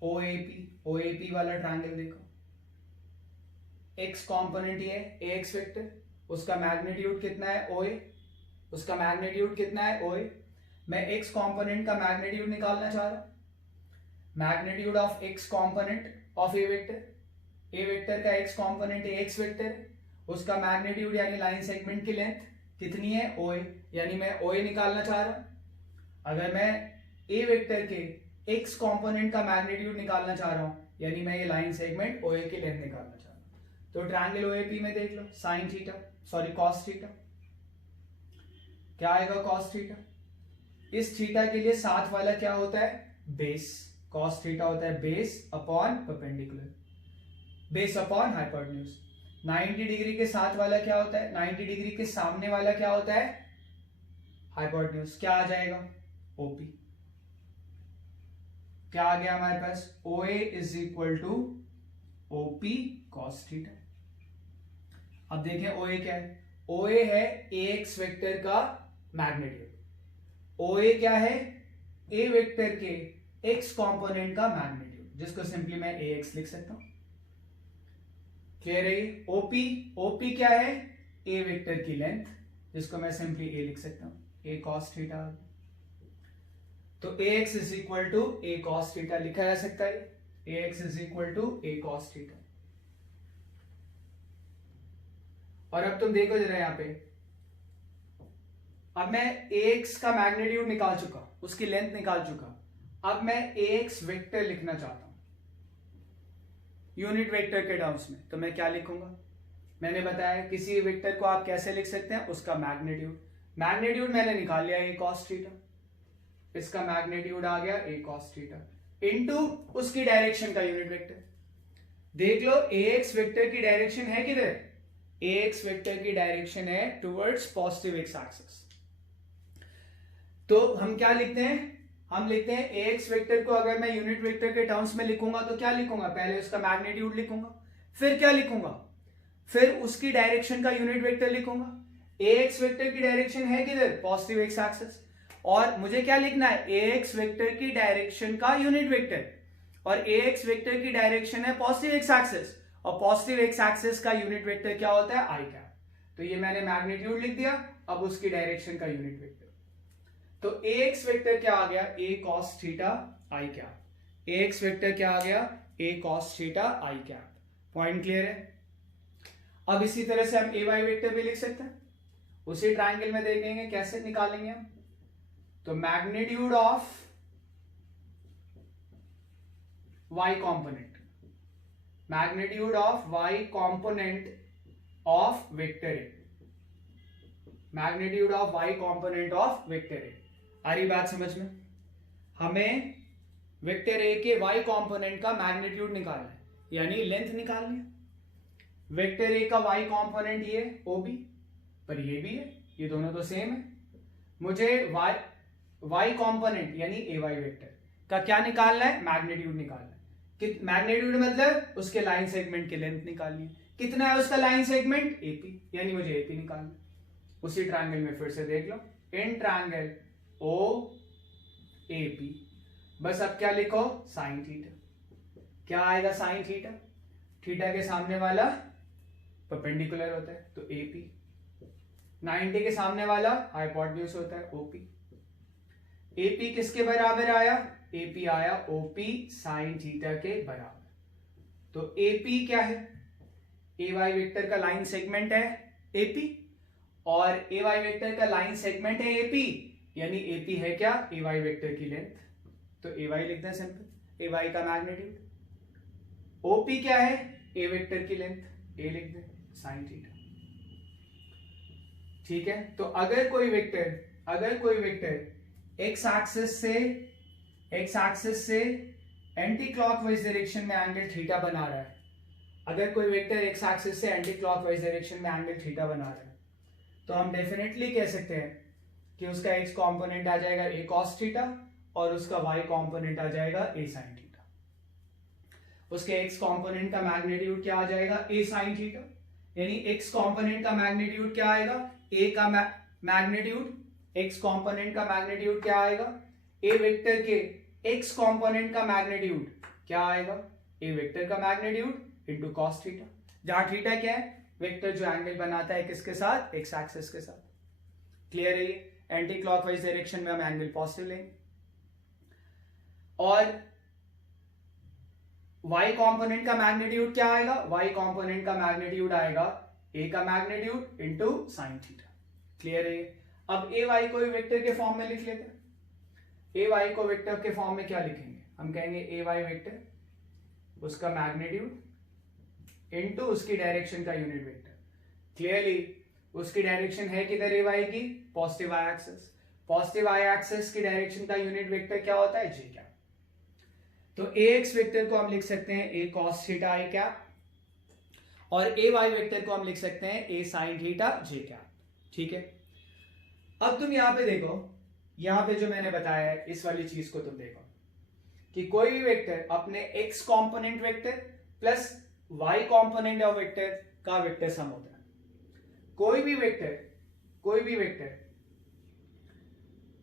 ओएपी वाला ट्रायंगल देखो, एक्स कॉम्पोनेंट ये ए एक्स वेक्टर, उसका मैग्नीट्यूड कितना है ओए, उसका मैग्नीट्यूड कितना है ओए। मैं एक्स कॉम्पोनेंट का मैग्नीट्यूड निकालना चाह रहा हूं, magnitude of x component of A vector का एक्स कॉम्पोनेंट ए एक्स वेक्टर, उसका मैग्नीट्यूड यानी लाइन सेगमेंट की लेंथ कितनी है ओए, यानी मैं ओए निकालना चाह रहा हूं। अगर मैं ए वेक्टर के एक्स कॉम्पोनेंट का मैग्नीट्यूड निकालना चाह रहा हूं, यानी मैं ये लाइन सेगमेंट ओए की लेंथ निकालना चाह रहा हूं। तो ट्रायंगल ओएपी में देख लो, sine theta sorry cos theta, क्या आएगा कॉस थीटा। इस थीटा के लिए साथ वाला क्या होता है बेस, कॉस थीटा होता है base upon perpendicular, base upon hypotenuse. 90 degree के साथ वाला क्या होता है, 90 डिग्री के सामने वाला क्या होता है हाइपोटेन्यूज, क्या आ जाएगा ओपी। क्या आ गया हमारे पास, OA is equal to OP cos theta. अब देखें ओए क्या है, ओए है ए एक्स वेक्टर का मैग्नीट्यूड, ओए क्या है ए वेक्टर के एक्स कंपोनेंट का मैग्नीट्यूड, जिसको सिंपली मैं ए एक्स लिख सकता हूं। क्लियर है ये। ओपी, ओपी क्या है ए वेक्टर की लेंथ, जिसको मैं सिंपली ए लिख सकता हूं, ए कॉस थीटा। तो A X is equal to A cos theta लिखा जा सकता है, A X is equal to A cos theta. और अब तुम देखो जरा यहां पे, अब मैं ए एक्स का मैग्नीट्यूड निकाल चुका, उसकी लेंथ निकाल चुका, अब मैं ए एक्स वेक्टर लिखना चाहता हूं यूनिट वेक्टर के टर्म्स में, तो मैं क्या लिखूंगा, मैंने बताया किसी वेक्टर को आप कैसे लिख सकते हैं, उसका मैग्नीट्यूड, मैग्नीट्यूड मैंने निकाल लिया ए कॉस थीटा, इसका मैग्नीट्यूड आ गया ए कॉस थीटा इनटू उसकी डायरेक्शन का यूनिट वेक्टर। देख लो ए एक्स वेक्टर की डायरेक्शन है किधर, ए एक्स वेक्टर की डायरेक्शन है टुवर्ड्स पॉजिटिव एक्स एक्सिस। तो हम क्या लिखते हैं, हम लिखते हैं ए एक्स वेक्टर को अगर मैं यूनिट वेक्टर के टर्म्स में लिखूंगा तो क्या लिखूंगा, पहले उसका मैग्नीट्यूड लिखूंगा, फिर क्या लिखूंगा, फिर उसकी डायरेक्शन का यूनिट वेक्टर लिखूंगा। ए एक्स वेक्टर की डायरेक्शन है किधर, पॉजिटिव एक्स एक्सिस, और मुझे क्या लिखना है, ए एक्स वेक्टर की डायरेक्शन का यूनिट वेक्टर, और ए एक्स वेक्टर की डायरेक्शन है पॉजिटिव एक्स एक्सिस, और पॉजिटिव एक्स एक्सिस का यूनिट वेक्टर क्या होता है आई कैप। तो ये मैंने मैग्नीट्यूड लिख दिया, अब उसकी डायरेक्शन का यूनिट वेक्टर, तो ए एक्स वेक्टर क्या आ गया, ए cos theta I cap, A x vector क्या आ गया, ए cos theta I cap. Point clear है। अब इसी तरह से हम ए वाई वेक्टर भी लिख सकते हैं, उसी ट्रायंगल में देखेंगे कैसे निकालेंगे हम। तो magnitude of y component, magnitude of y component of vector A, magnitude of y component of vector A. आ रही बात समझ में, हमें वेक्टर ए के y component का मैग्नीट्यूड निकालना है, यानी लेंथ निकालनी है। वेक्टर ए का y component ये OB, पर ये भी है, ये दोनों तो सेम है। मुझे y component यानी ए वाई वेक्टर का क्या निकालना है, मैग्नीट्यूड निकालना है। मैग्नीट्यूड मतलब उसके लाइन सेगमेंट की लेंथ निकालनी है, कितना है उसका लाइन सेगमेंट एपी, यानी मुझे एपी निकालना है। उसी ट्रायंगल में फिर से देख लो, इन ट्रायंगल ओ एपी, बस अब क्या लिखो साइन थीटा, क्या आएगा साइन थीटा, थीटा के सामने वाला परपेंडिकुलर होता है तो एपी, 90 के सामने वाला हाइपोटेन्यूज होता है ओपी। एपी किसके बराबर आया, एपी आया ओपी साइन थीटा के बराबर। तो एपी क्या है, ए वाई वेक्टर का लाइन सेगमेंट है एपी, और ए वाई वेक्टर का लाइन सेगमेंट है एपी, यानी एपी है क्या, ए वाई वेक्टर की लेंथ, तो ए वाई लिखते हैं सिंपल, ए वाई का मैग्नीट्यूड। ओपी क्या है, ए वेक्टर की लेंथ, ए लिख दें साइन थीटा। ठीक है, तो अगर कोई वेक्टर एक्स एक्सिस से एंटी क्लॉकवाइज डायरेक्शन में एंगल थीटा बना रहा है, अगर कोई वेक्टर एक्स एक्सिस से एंटी क्लॉकवाइज डायरेक्शन में एंगल थीटा बना रहा है, तो हम डेफिनेटली कह सकते हैं कि उसका एक्स कंपोनेंट आ जाएगा ए कॉस थीटा, और उसका वाई कंपोनेंट आ जाएगा ए साइन थीटा। उसके एक्स कंपोनेंट का मैग्नीट्यूड क्या आ जाएगा, ए साइन थीटा, यानी एक्स कंपोनेंट का मैग्नीट्यूड क्या आएगा, ए का मैग्नीट्यूड, एक्स कंपोनेंट का मैग्नीट्यूड क्या आएगा, ए वेक्टर के एक्स कंपोनेंट का मैग्नीट्यूड क्या आएगा, ए वेक्टर का मैग्नीट्यूड इनटू cos थीटा, जहां थीटा क्या है, वेक्टर जो एंगल बनाता है किसके साथ, एक्स एक्सिस के साथ। क्लियर है ये? एंटी क्लॉकवाइज डायरेक्शन में हम एंगल पॉजिटिव लेंगे। और y कंपोनेंट का मैग्नीट्यूड क्या आएगा, y कंपोनेंट का मैग्नीट्यूड आएगा a का magnitude into sin theta. Clear है ये? अब ए वाई को वेक्टर के फॉर्म में लिख लेते हैं। ए वाई को वेक्टर के फॉर्म में क्या लिखेंगे, हम कहेंगे ए वाई वेक्टर, उसका मैग्नीट्यूड इनटू उसकी डायरेक्शन का यूनिट वेक्टर। क्लियरली उसकी डायरेक्शन है किधर, ए वाई की पॉजिटिव आई एक्सिस, पॉजिटिव आई एक्सिस की डायरेक्शन का यूनिट वेक्टर क्या होता है, जे कैप। तो ए एक्स वेक्टर को हम लिख सकते हैं ए कॉस थीटा आई कैप, और ए वाई वेक्टर को हम लिख सकते हैं ए साइन थीटा जे कैप। ठीक है, अब तुम यहां पे देखो, यहां पे जो मैंने बताया है इस वाली चीज को तुम देखो कि कोई भी वेक्टर अपने x component vector plus Y component of vector का वेक्टर सम होता है। कोई भी वेक्टर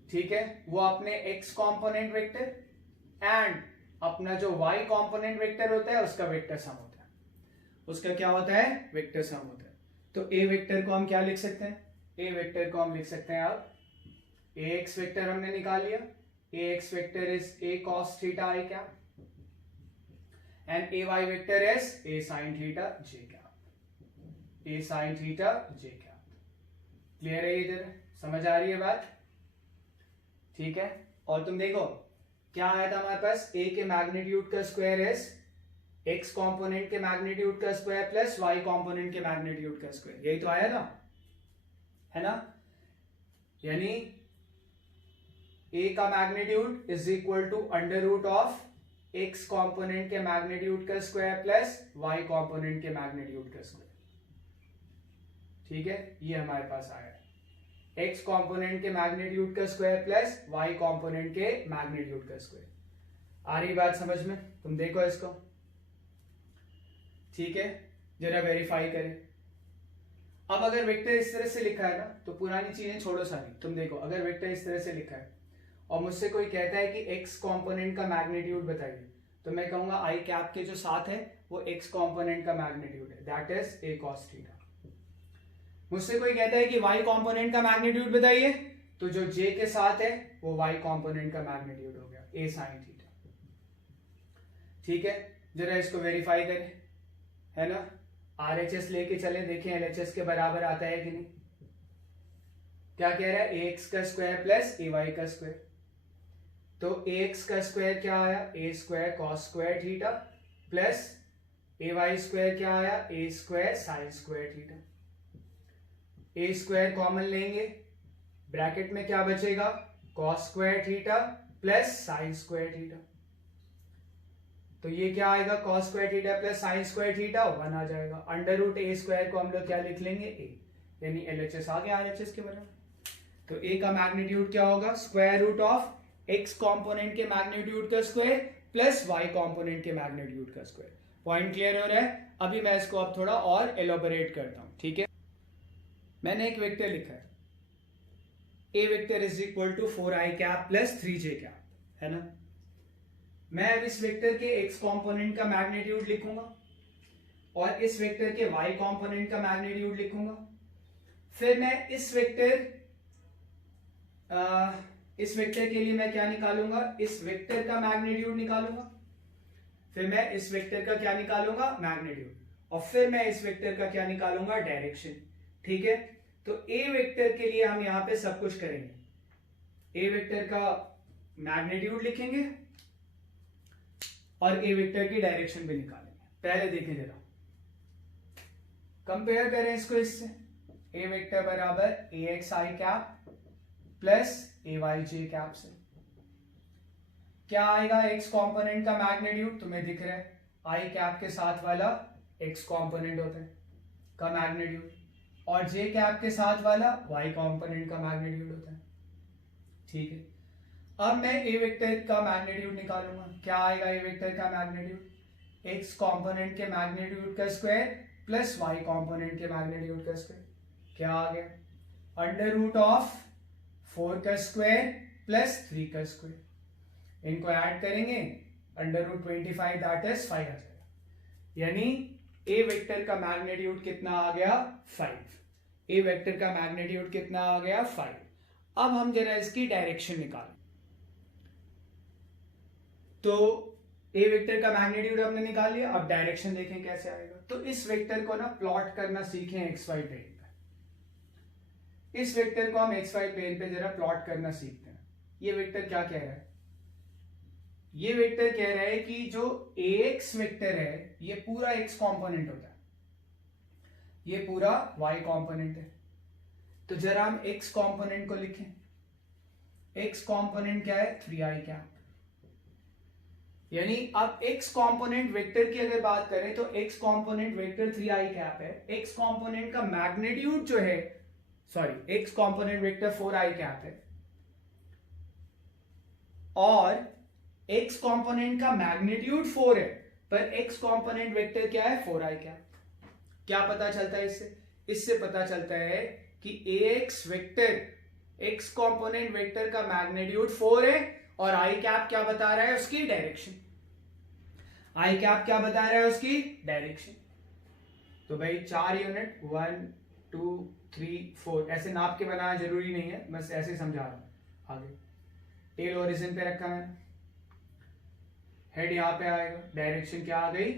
ठीक है, वो अपने एक्स कंपोनेंट वेक्टर एंड अपना जो y कंपोनेंट वेक्टर होता है उसका वेक्टर सम होता है, उसका क्या होता है, वेक्टर सम होता है। तो ए वेक्टर को हम क्या लिख सकते हैं, ए वेक्टर को हम लिख सकते हैं, अब ए एक्स वेक्टर हमने निकाल लिया, A x vector is A cos theta I cap and A Y vector is A sine theta J cap, A sine theta J cap. Clear है, इधर समझ आ रही है बात? ठीक है, और तुम देखो क्या आया था हमारे पास, ए के मैग्नीट्यूड का स्क्वायर इज एक्स कंपोनेंट के मैग्नीट्यूड का स्क्वायर प्लस वाई कंपोनेंट के मैग्नीट्यूड का स्क्वायर, यही तो आया था, है ना। यानी ए का magnitude is equal to under root of x component के मैग्नीट्यूड का स्क्वायर प्लस वाई कंपोनेंट के मैग्नीट्यूड का स्क्वायर। ठीक है, ये हमारे पास आया है, एक्स कंपोनेंट के मैग्नीट्यूड का स्क्वायर प्लस वाई कंपोनेंट के मैग्नीट्यूड का स्क्वायर। आ रही बात समझ में? तुम देखो इसको, ठीक है, जरा वेरीफाई करें। अब अगर वेक्टर इस तरह से लिखा है ना, तो पुरानी चीजें छोड़ो सारी, तुम देखो अगर वेक्टर इस तरह से लिखा है और मुझसे कोई कहता है कि एक्स कंपोनेंट का मैग्नीट्यूड बताइए, तो मैं कहूंगा आई कैप के जो साथ है वो एक्स कंपोनेंट का मैग्नीट्यूड है, that is A cos theta. मुझसे कोई कहता है कि y कंपोनेंट का मैग्नीट्यूड बताइए, तो जो j के साथ है वो y कंपोनेंट का मैग्नीट्यूड हो गया a sin थीटा। ठीक है, जरा इसको वेरीफाई करें, है ना, RHS लेके चले, देखें LHS के बराबर आता है कि नहीं। क्या कह रहा है, ax का स्क्वायर प्लस ay का स्क्वायर, तो ax का स्क्वायर क्या आया, a square cos square theta plus ay square क्या आया, a square sine square theta. A square common लेंगे, ब्रैकेट में क्या बचेगा, cos square theta plus sine square theta. तो ये क्या आएगा, cos square theta plus sine square theta 1 आ जाएगा। अंडर रूट ए स्क्वायर को हम लोग क्या लिख लेंगे, ए, यानी एलएचएस आ गया आरएचएस के बराबर। तो ए का मैग्नीट्यूड क्या होगा, square root of x component के मैग्नीट्यूड का स्क्वायर प्लस वाई कंपोनेंट के मैग्नीट्यूड का स्क्वायर। पॉइंट क्लियर हो रहा है? अभी मैं इसको अब थोड़ा और एलोबरेट करता हूं। ठीक है, मैंने एक वेक्टर लिखा है, A vector is equal to 4i cap plus 3j cap, है ना। मैं अब इस वेक्टर के x कंपोनेंट का मैग्नीट्यूड लिखूंगा और इस वेक्टर के y कंपोनेंट का मैग्नीट्यूड लिखूंगा। फिर मैं इस वेक्टर के लिए मैं क्या निकालूंगा, इस वेक्टर का मैग्नीट्यूड निकालूंगा। फिर मैं इस वेक्टर का क्या निकालूंगा, मैग्नीट्यूड, और फिर मैं इस वेक्टर का क्या निकालूंगा, डायरेक्शन। ठीक है, तो ए वेक्टर के लिए हम यहां पे सब कुछ करेंगे, ए वेक्टर का मैग्नीट्यूड लिखेंगे और ए वेक्टर की डायरेक्शन भी निकालेंगे। पहले देखें जरा, कंपेयर करें इसको इससे, ए वेक्टर बराबर ए x I cap plus A Y J cap से क्या आएगा, एक्स कंपोनेंट का मैग्नीट्यूड तुम्हें दिख रहा है, आई कैप के साथ वाला एक्स कंपोनेंट होता है का मैग्नीट्यूड, और जे कैप के साथ वाला y कंपोनेंट का मैग्नीट्यूड होता है। ठीक है, अब मैं ए वेक्टर का मैग्नीट्यूड निकालूंगा। क्या आएगा ए वेक्टर का मैग्नीट्यूड, x कंपोनेंट के मैग्नीट्यूड का स्क्वायर प्लस वाई कॉम्पोनेंट के मैग्नीट्यूड का स्क्वायर। क्या आ गया? अंडर रूट ऑफ 4 का स्क्वायर प्लस 3 का स्क्वायर। इनको ऐड करेंगे, अंडर रूट 25 दैट इज 5 आ जाएगा। यानी ए वेक्टर का मैग्नीट्यूड कितना आ गया? 5। ए वेक्टर का मैग्नीट्यूड कितना आ गया? 5। अब हम जरा इसकी डायरेक्शन निकालें। तो ए वेक्टर का मैग्नीट्यूड हमने निकाल लिया, अब डायरेक्शन देखें कैसे आएगा। तो इस वेक्टर को ना प्लॉट करना सीखें एक्स वाई प्लेन पे। इस वेक्टर को हम एक्स वाई प्लेन पे जरा प्लॉट करना सीखते हैं। ये वेक्टर क्या कह रहा है? ये वेक्टर कह रहा है कि जो ax वेक्टर है ये पूरा x कंपोनेंट होता है, ये पूरा y कंपोनेंट है। तो जरा हम x कंपोनेंट को लिखें। x कंपोनेंट क्या है? 3i cap. यानी अब x कंपोनेंट वेक्टर की अगर बात करें तो x component vector 3i cap है। x कंपोनेंट का मैग्नीट्यूड जो है, sorry, x component vector 4i cap है और x कंपोनेंट का मैग्नीट्यूड 4 है, पर x कंपोनेंट वेक्टर क्या है? 4i cap. क्या पता चलता है इससे? इससे पता चलता है कि ax vector x component vector का मैग्नीट्यूड 4 है और i कैप क्या बता रहा है? उसकी डायरेक्शन। i कैप क्या बता रहा है? उसकी डायरेक्शन। तो भाई 4 यूनिट, 1 2 3 4 ऐसे नाप के बनाना जरूरी नहीं है, बस ऐसे समझा रहा हूं। आगे टेल ओरिजिन पे रखा है, हेड यहां पे आएगा, डायरेक्शन क्या आ गई?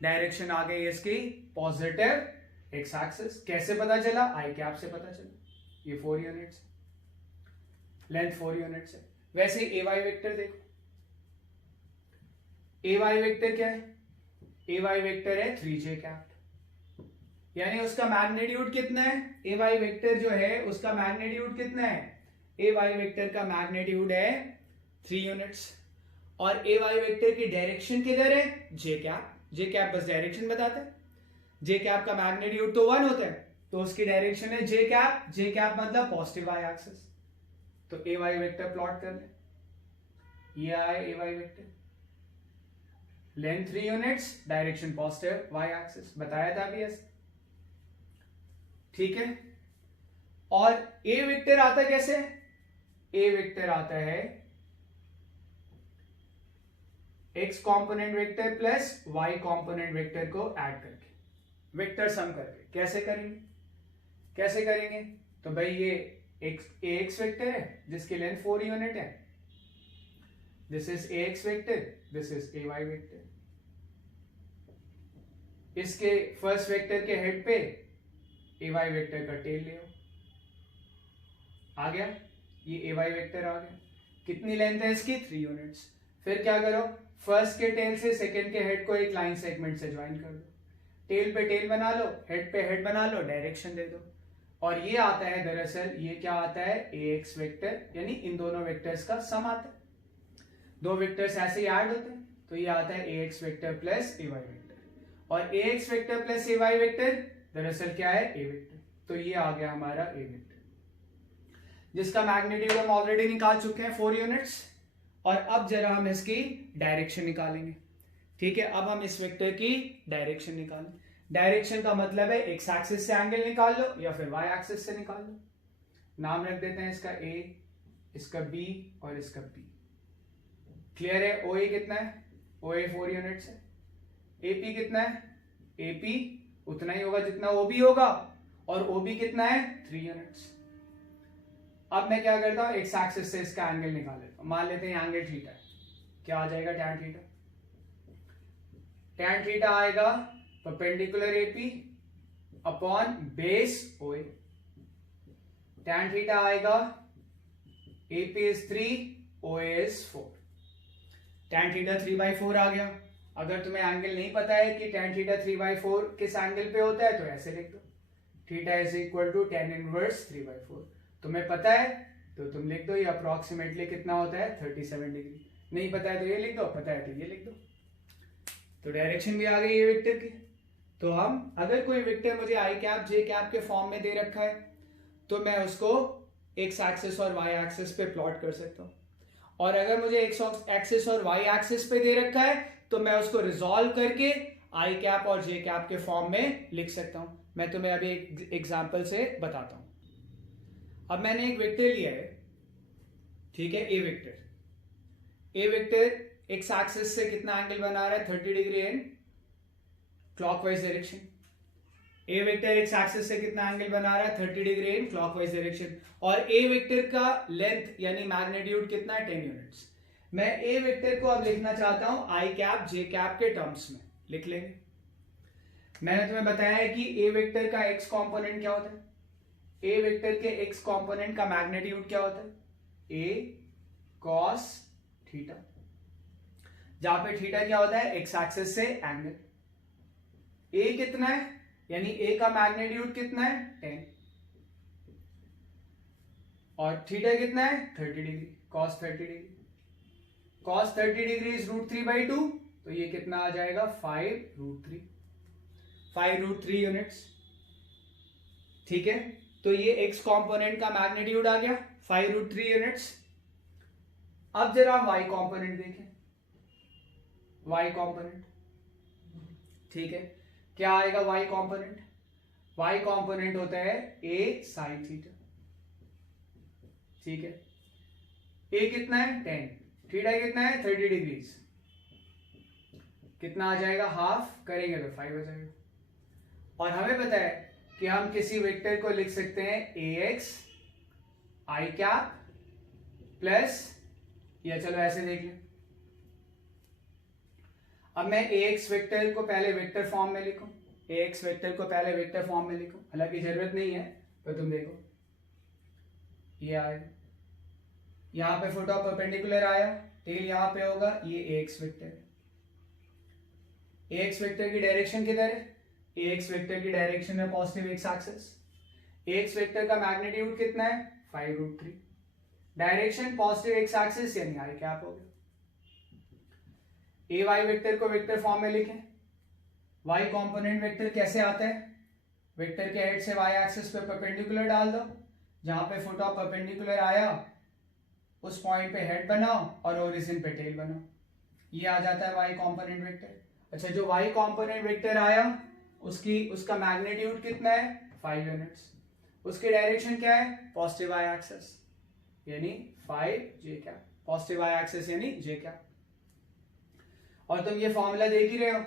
डायरेक्शन आ गई इसकी पॉजिटिव एक्स एक्सिस। कैसे पता चला? आई कैप से पता चला। ये 4 यूनिट्स, लेंथ 4 यूनिट्स है। वैसे ए वाई वेक्टर देखो, ए वाई वेक्टर क्या है? ए वाई वेक्टर है 3j कैप। यानी उसका मैग्नीट्यूड कितना है? ए वाई वेक्टर जो है उसका मैग्नीट्यूड कितना है? ए वाई वेक्टर का मैग्नीट्यूड है 3 यूनिट्स। और ए वाई वेक्टर की डायरेक्शन किधर है? J cap. जे कैप बस डायरेक्शन बताता है। जे कैप का मैग्नीट्यूड तो 1 होता है, तो उसकी डायरेक्शन है जे कैप। जे कैप मतलब पॉजिटिव वाई एक्सिस। तो ए वाई वेक्टर प्लॉट कर ले। ये आए A Y vector, length 3 units, direction positive Y axis, बताया था अभी ऐसे। ठीक है। और ए वेक्टर आता कैसे? ए वेक्टर आता है x component vector plus y component vector को ऐड करके, वेक्टर सम करके। कैसे करेंगे? कैसे करेंगे? तो भाई ये ax वेक्टर है जिसकी लेंथ 4 यूनिट है, this is ax vector, this is ay vector. इसके फर्स्ट वेक्टर के हेड पे ay वेक्टर का टेल ले आओ। आ गया, ये ay वेक्टर आ गया। कितनी लेंथ है इसकी? 3 यूनिट्स। फिर क्या करो? फर्स्ट के टेल से सेकंड के हेड को एक लाइन सेगमेंट से ज्वाइन कर दो। टेल पे टेल बना लो, हेड पे हेड बना लो, डायरेक्शन दे दो। और ये आता है, दरअसल ये क्या आता है? ax वेक्टर, यानी इन दोनों वेक्टर्स का सम आता है। दो वेक्टर्स ऐसे ही ऐड होते हैं, तो ये आता है ax vector plus ay vector. और ax vector plus ay vector दरअसल क्या है? a vector. तो ये आ गया हमारा a वेक्टर, जिसका मैग्नीट्यूड हम ऑलरेडी निकाल चुके हैं 4 यूनिट्स। और अब जरा हम इसकी डायरेक्शन निकालेंगे। ठीक है, अब हम इस वेक्टर की डायरेक्शन निकालें। डायरेक्शन का मतलब है एक्स एक्सिस से एंगल निकाल लो या फिर वाई एक्सिस से निकाल लो। नाम रख देते हैं इसका ए, इसका बी और इसका पी। क्लियर है? ओ ए कितना है? ओ ए 4 यूनिट्स है। ए पी कितना है? ए पी उतना ही होगा जितना ओ बी होगा, और ओ बी कितना है? 3 यूनिट्स। अब मैं क्या करता हूं? एक्स एक्सिस से इसका एंगल निकाल लेता हूं। मान लेते हैं एंगल थीटा है। क्या आ जाएगा? Tan theta. टैन थीटा आएगा परपेंडिकुलर एपी अपॉन बेस ओए। टैन थीटा आएगा एपी इज 3, ओए इज 4। टैन थीटा 3/4 आ गया। अगर तुम्हें एंगल नहीं पता है कि टैन थीटा 3/4 किस एंगल पे होता है, तो ऐसे लिख दो, theta is equal to tan inverse 3/4। तुम्हें पता है तो तुम लिख दो, ये अप्रोक्सीमेटली कितना होता है? 37 डिग्री। नहीं पता है तो ये लिख दो, पता है तो ये लिख दो। तो डायरेक्शन भी आ गई ये वेक्टर की। तो हम, अगर कोई वेक्टर मुझे आई कैप जे कैप के फॉर्म में दे रखा है, तो मैं उसको एक्स एक्सिस और वाई एक्सिस पे प्लॉट कर सकता हूँ। और अगर मुझे एक्स एक्सिस और वाई एक्सिस पे दे रखा है, तो मैं उसको रिजॉल्व करके आई कैप और जे कैप के फॉर्म में लिख सकता हूं। मैं तुम्हें अभी एक एग्जांपल से बताता हूं। अब मैंने एक वेक्टर लिया है, ठीक है, A vector. A vector x axis से कितना एंगल बना रहा है, 30 degree in clockwise direction. A vector x axis से कितना एंगल बना रहा है, 30 डिग्री इन क्लॉकवाइज डायरेक्शन। और ए वेक्टर का लेंथ यानी मैग्नीट्यूड कितना है, 10 यूनिट्स। मैं ए वेक्टर को अब लिखना चाहता हूं आई कैप जे कैप के टर्म्स में, लिख लेंगे। मैंने तुम्हें बताया है कि ए वेक्टर का एक्स कंपोनेंट क्या होता है, ए वेक्टर के एक्स कंपोनेंट का मैग्नीट्यूड क्या होता है, ए कॉस थीटा, जहां पे थीटा क्या होता है, एक्स एक्सिस से एंगल। ए कितना है, यानी ए का मैग्नीट्यूड कितना है, 10, और थीटा कितना है, 30 degree, cos 30 degree. Cos 30 degree is √3/2, तो ये कितना आ जाएगा, 5√3, 5√3 यूनिट्स। ठीक है, तो ये एक्स कंपोनेंट का मैग्नीट्यूड आ गया 5√3 यूनिट्स। अब जरा वाई कंपोनेंट देखें, वाई कंपोनेंट, ठीक है, क्या आएगा वाई कंपोनेंट, वाई कंपोनेंट होता है ए साइन थीटा, ठीक है। ए कितना है, 10, थीटा कितना है, 30 डिग्रीज, कितना आ जाएगा, हाफ करेंगे तो 5 हो जाएगा। और हमें पता है कि हम किसी वेक्टर को लिख सकते हैं ए एक्स आई कैप प्लस, या चलो ऐसे देख लें। अब मैं ए एक्स वेक्टर को पहले वेक्टर फॉर्म में लिखूं, ए एक्स वेक्टर को पहले वेक्टर फॉर्म में लिखूं, हालांकि जरूरत नहीं है, तो तुम देखो ये आएगा, यहां पे फुट ऑफ परपेंडिकुलर आया, टेल यहां पे होगा, ये ए एक्स वेक्टर है। ए एक्स वेक्टर की डायरेक्शन किधर है, ए एक्स वेक्टर की डायरेक्शन है पॉजिटिव एक्स एक्सिस। ए एक्स वेक्टर का मैग्नीट्यूड कितना है, 5√3, डायरेक्शन पॉजिटिव एक्स एक्सिस यानी आई कैप हो गया। ए वाई वेक्टर को वेक्टर फॉर्म में लिखें। वाई कंपोनेंट वेक्टर कैसे आता है, वेक्टर के हेड से वाई एक्सिस पे परपेंडिकुलर डाल दो, जहां पे फुट ऑफ परपेंडिकुलर आया उस पॉइंट पे हेड बनाओ और ओरिजिन पे टेल बनाओ, ये आ जाता है वाई कंपोनेंट वेक्टर। अच्छा, जो वाई कंपोनेंट वेक्टर आया उसका मैग्नीट्यूड कितना है, 5 यूनिट्स, उसकी डायरेक्शन क्या है, पॉजिटिव वाई एक्सिस यानी 5 जे कैप, पॉजिटिव वाई एक्सिस यानी जे कैप। और तुम ये फॉर्मूला देख ही रहे हो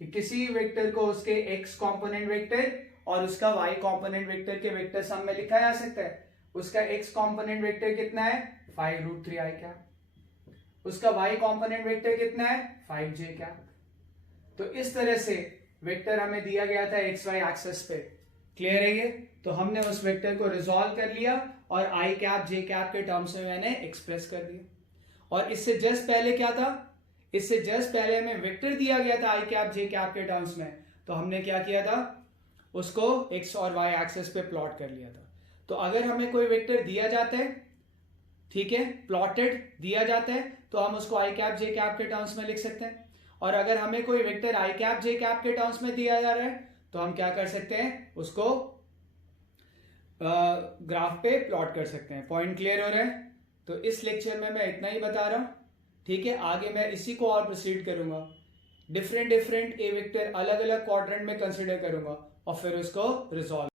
कि किसी वेक्टर को उसके एक्स कंपोनेंट वेक्टर और उसका वाई कंपोनेंट वेक्टर के वेक्टर सम में लिखा जा सकता है। उसका एक्स कंपोनेंट वेक्टर कितना है, 5√3 आई कैप, उसका वाई कंपोनेंट वेक्टर कितना है, 5 जे कैप। तो इस तरह से वेक्टर हमें दिया गया था एक्स वाई एक्सिस पे, क्लियर है ये। तो हमने उस वेक्टर को रिजॉल्व कर लिया और आई कैप जे कैप के टर्म्स में मैंने एक्सप्रेस कर दिया। और इससे जस्ट पहले क्या था, इससे जस्ट पहले हमें वेक्टर दिया गया था आई कैप जे कैप के टर्म्स में, तो हमने क्या किया था, उसको एक्स और वाई एक्सिस पे प्लॉट कर लिया था। तो अगर हमें कोई वेक्टर दिया जाता है, ठीक है, प्लॉटेड दिया जाता है, तो हम उसको आई कैप जे कैप के टर्म्स में लिख सकते हैं। और अगर हमें कोई वेक्टर आई कैप जे कैप के टर्म्स में दिया जा रहा है, तो हम क्या कर सकते हैं, उसको ग्राफ पे प्लॉट कर सकते हैं। पॉइंट क्लियर हो रहा है। तो इस लेक्चर में मैं इतना ही बता रहा हूं, ठीक है। आगे मैं इसी को और प्रोसीड करूंगा, डिफरेंट ए वेक्टर अलग अलग क्वाड्रेंट में कंसिडर करूंगा और फिर उसको रिजॉल्व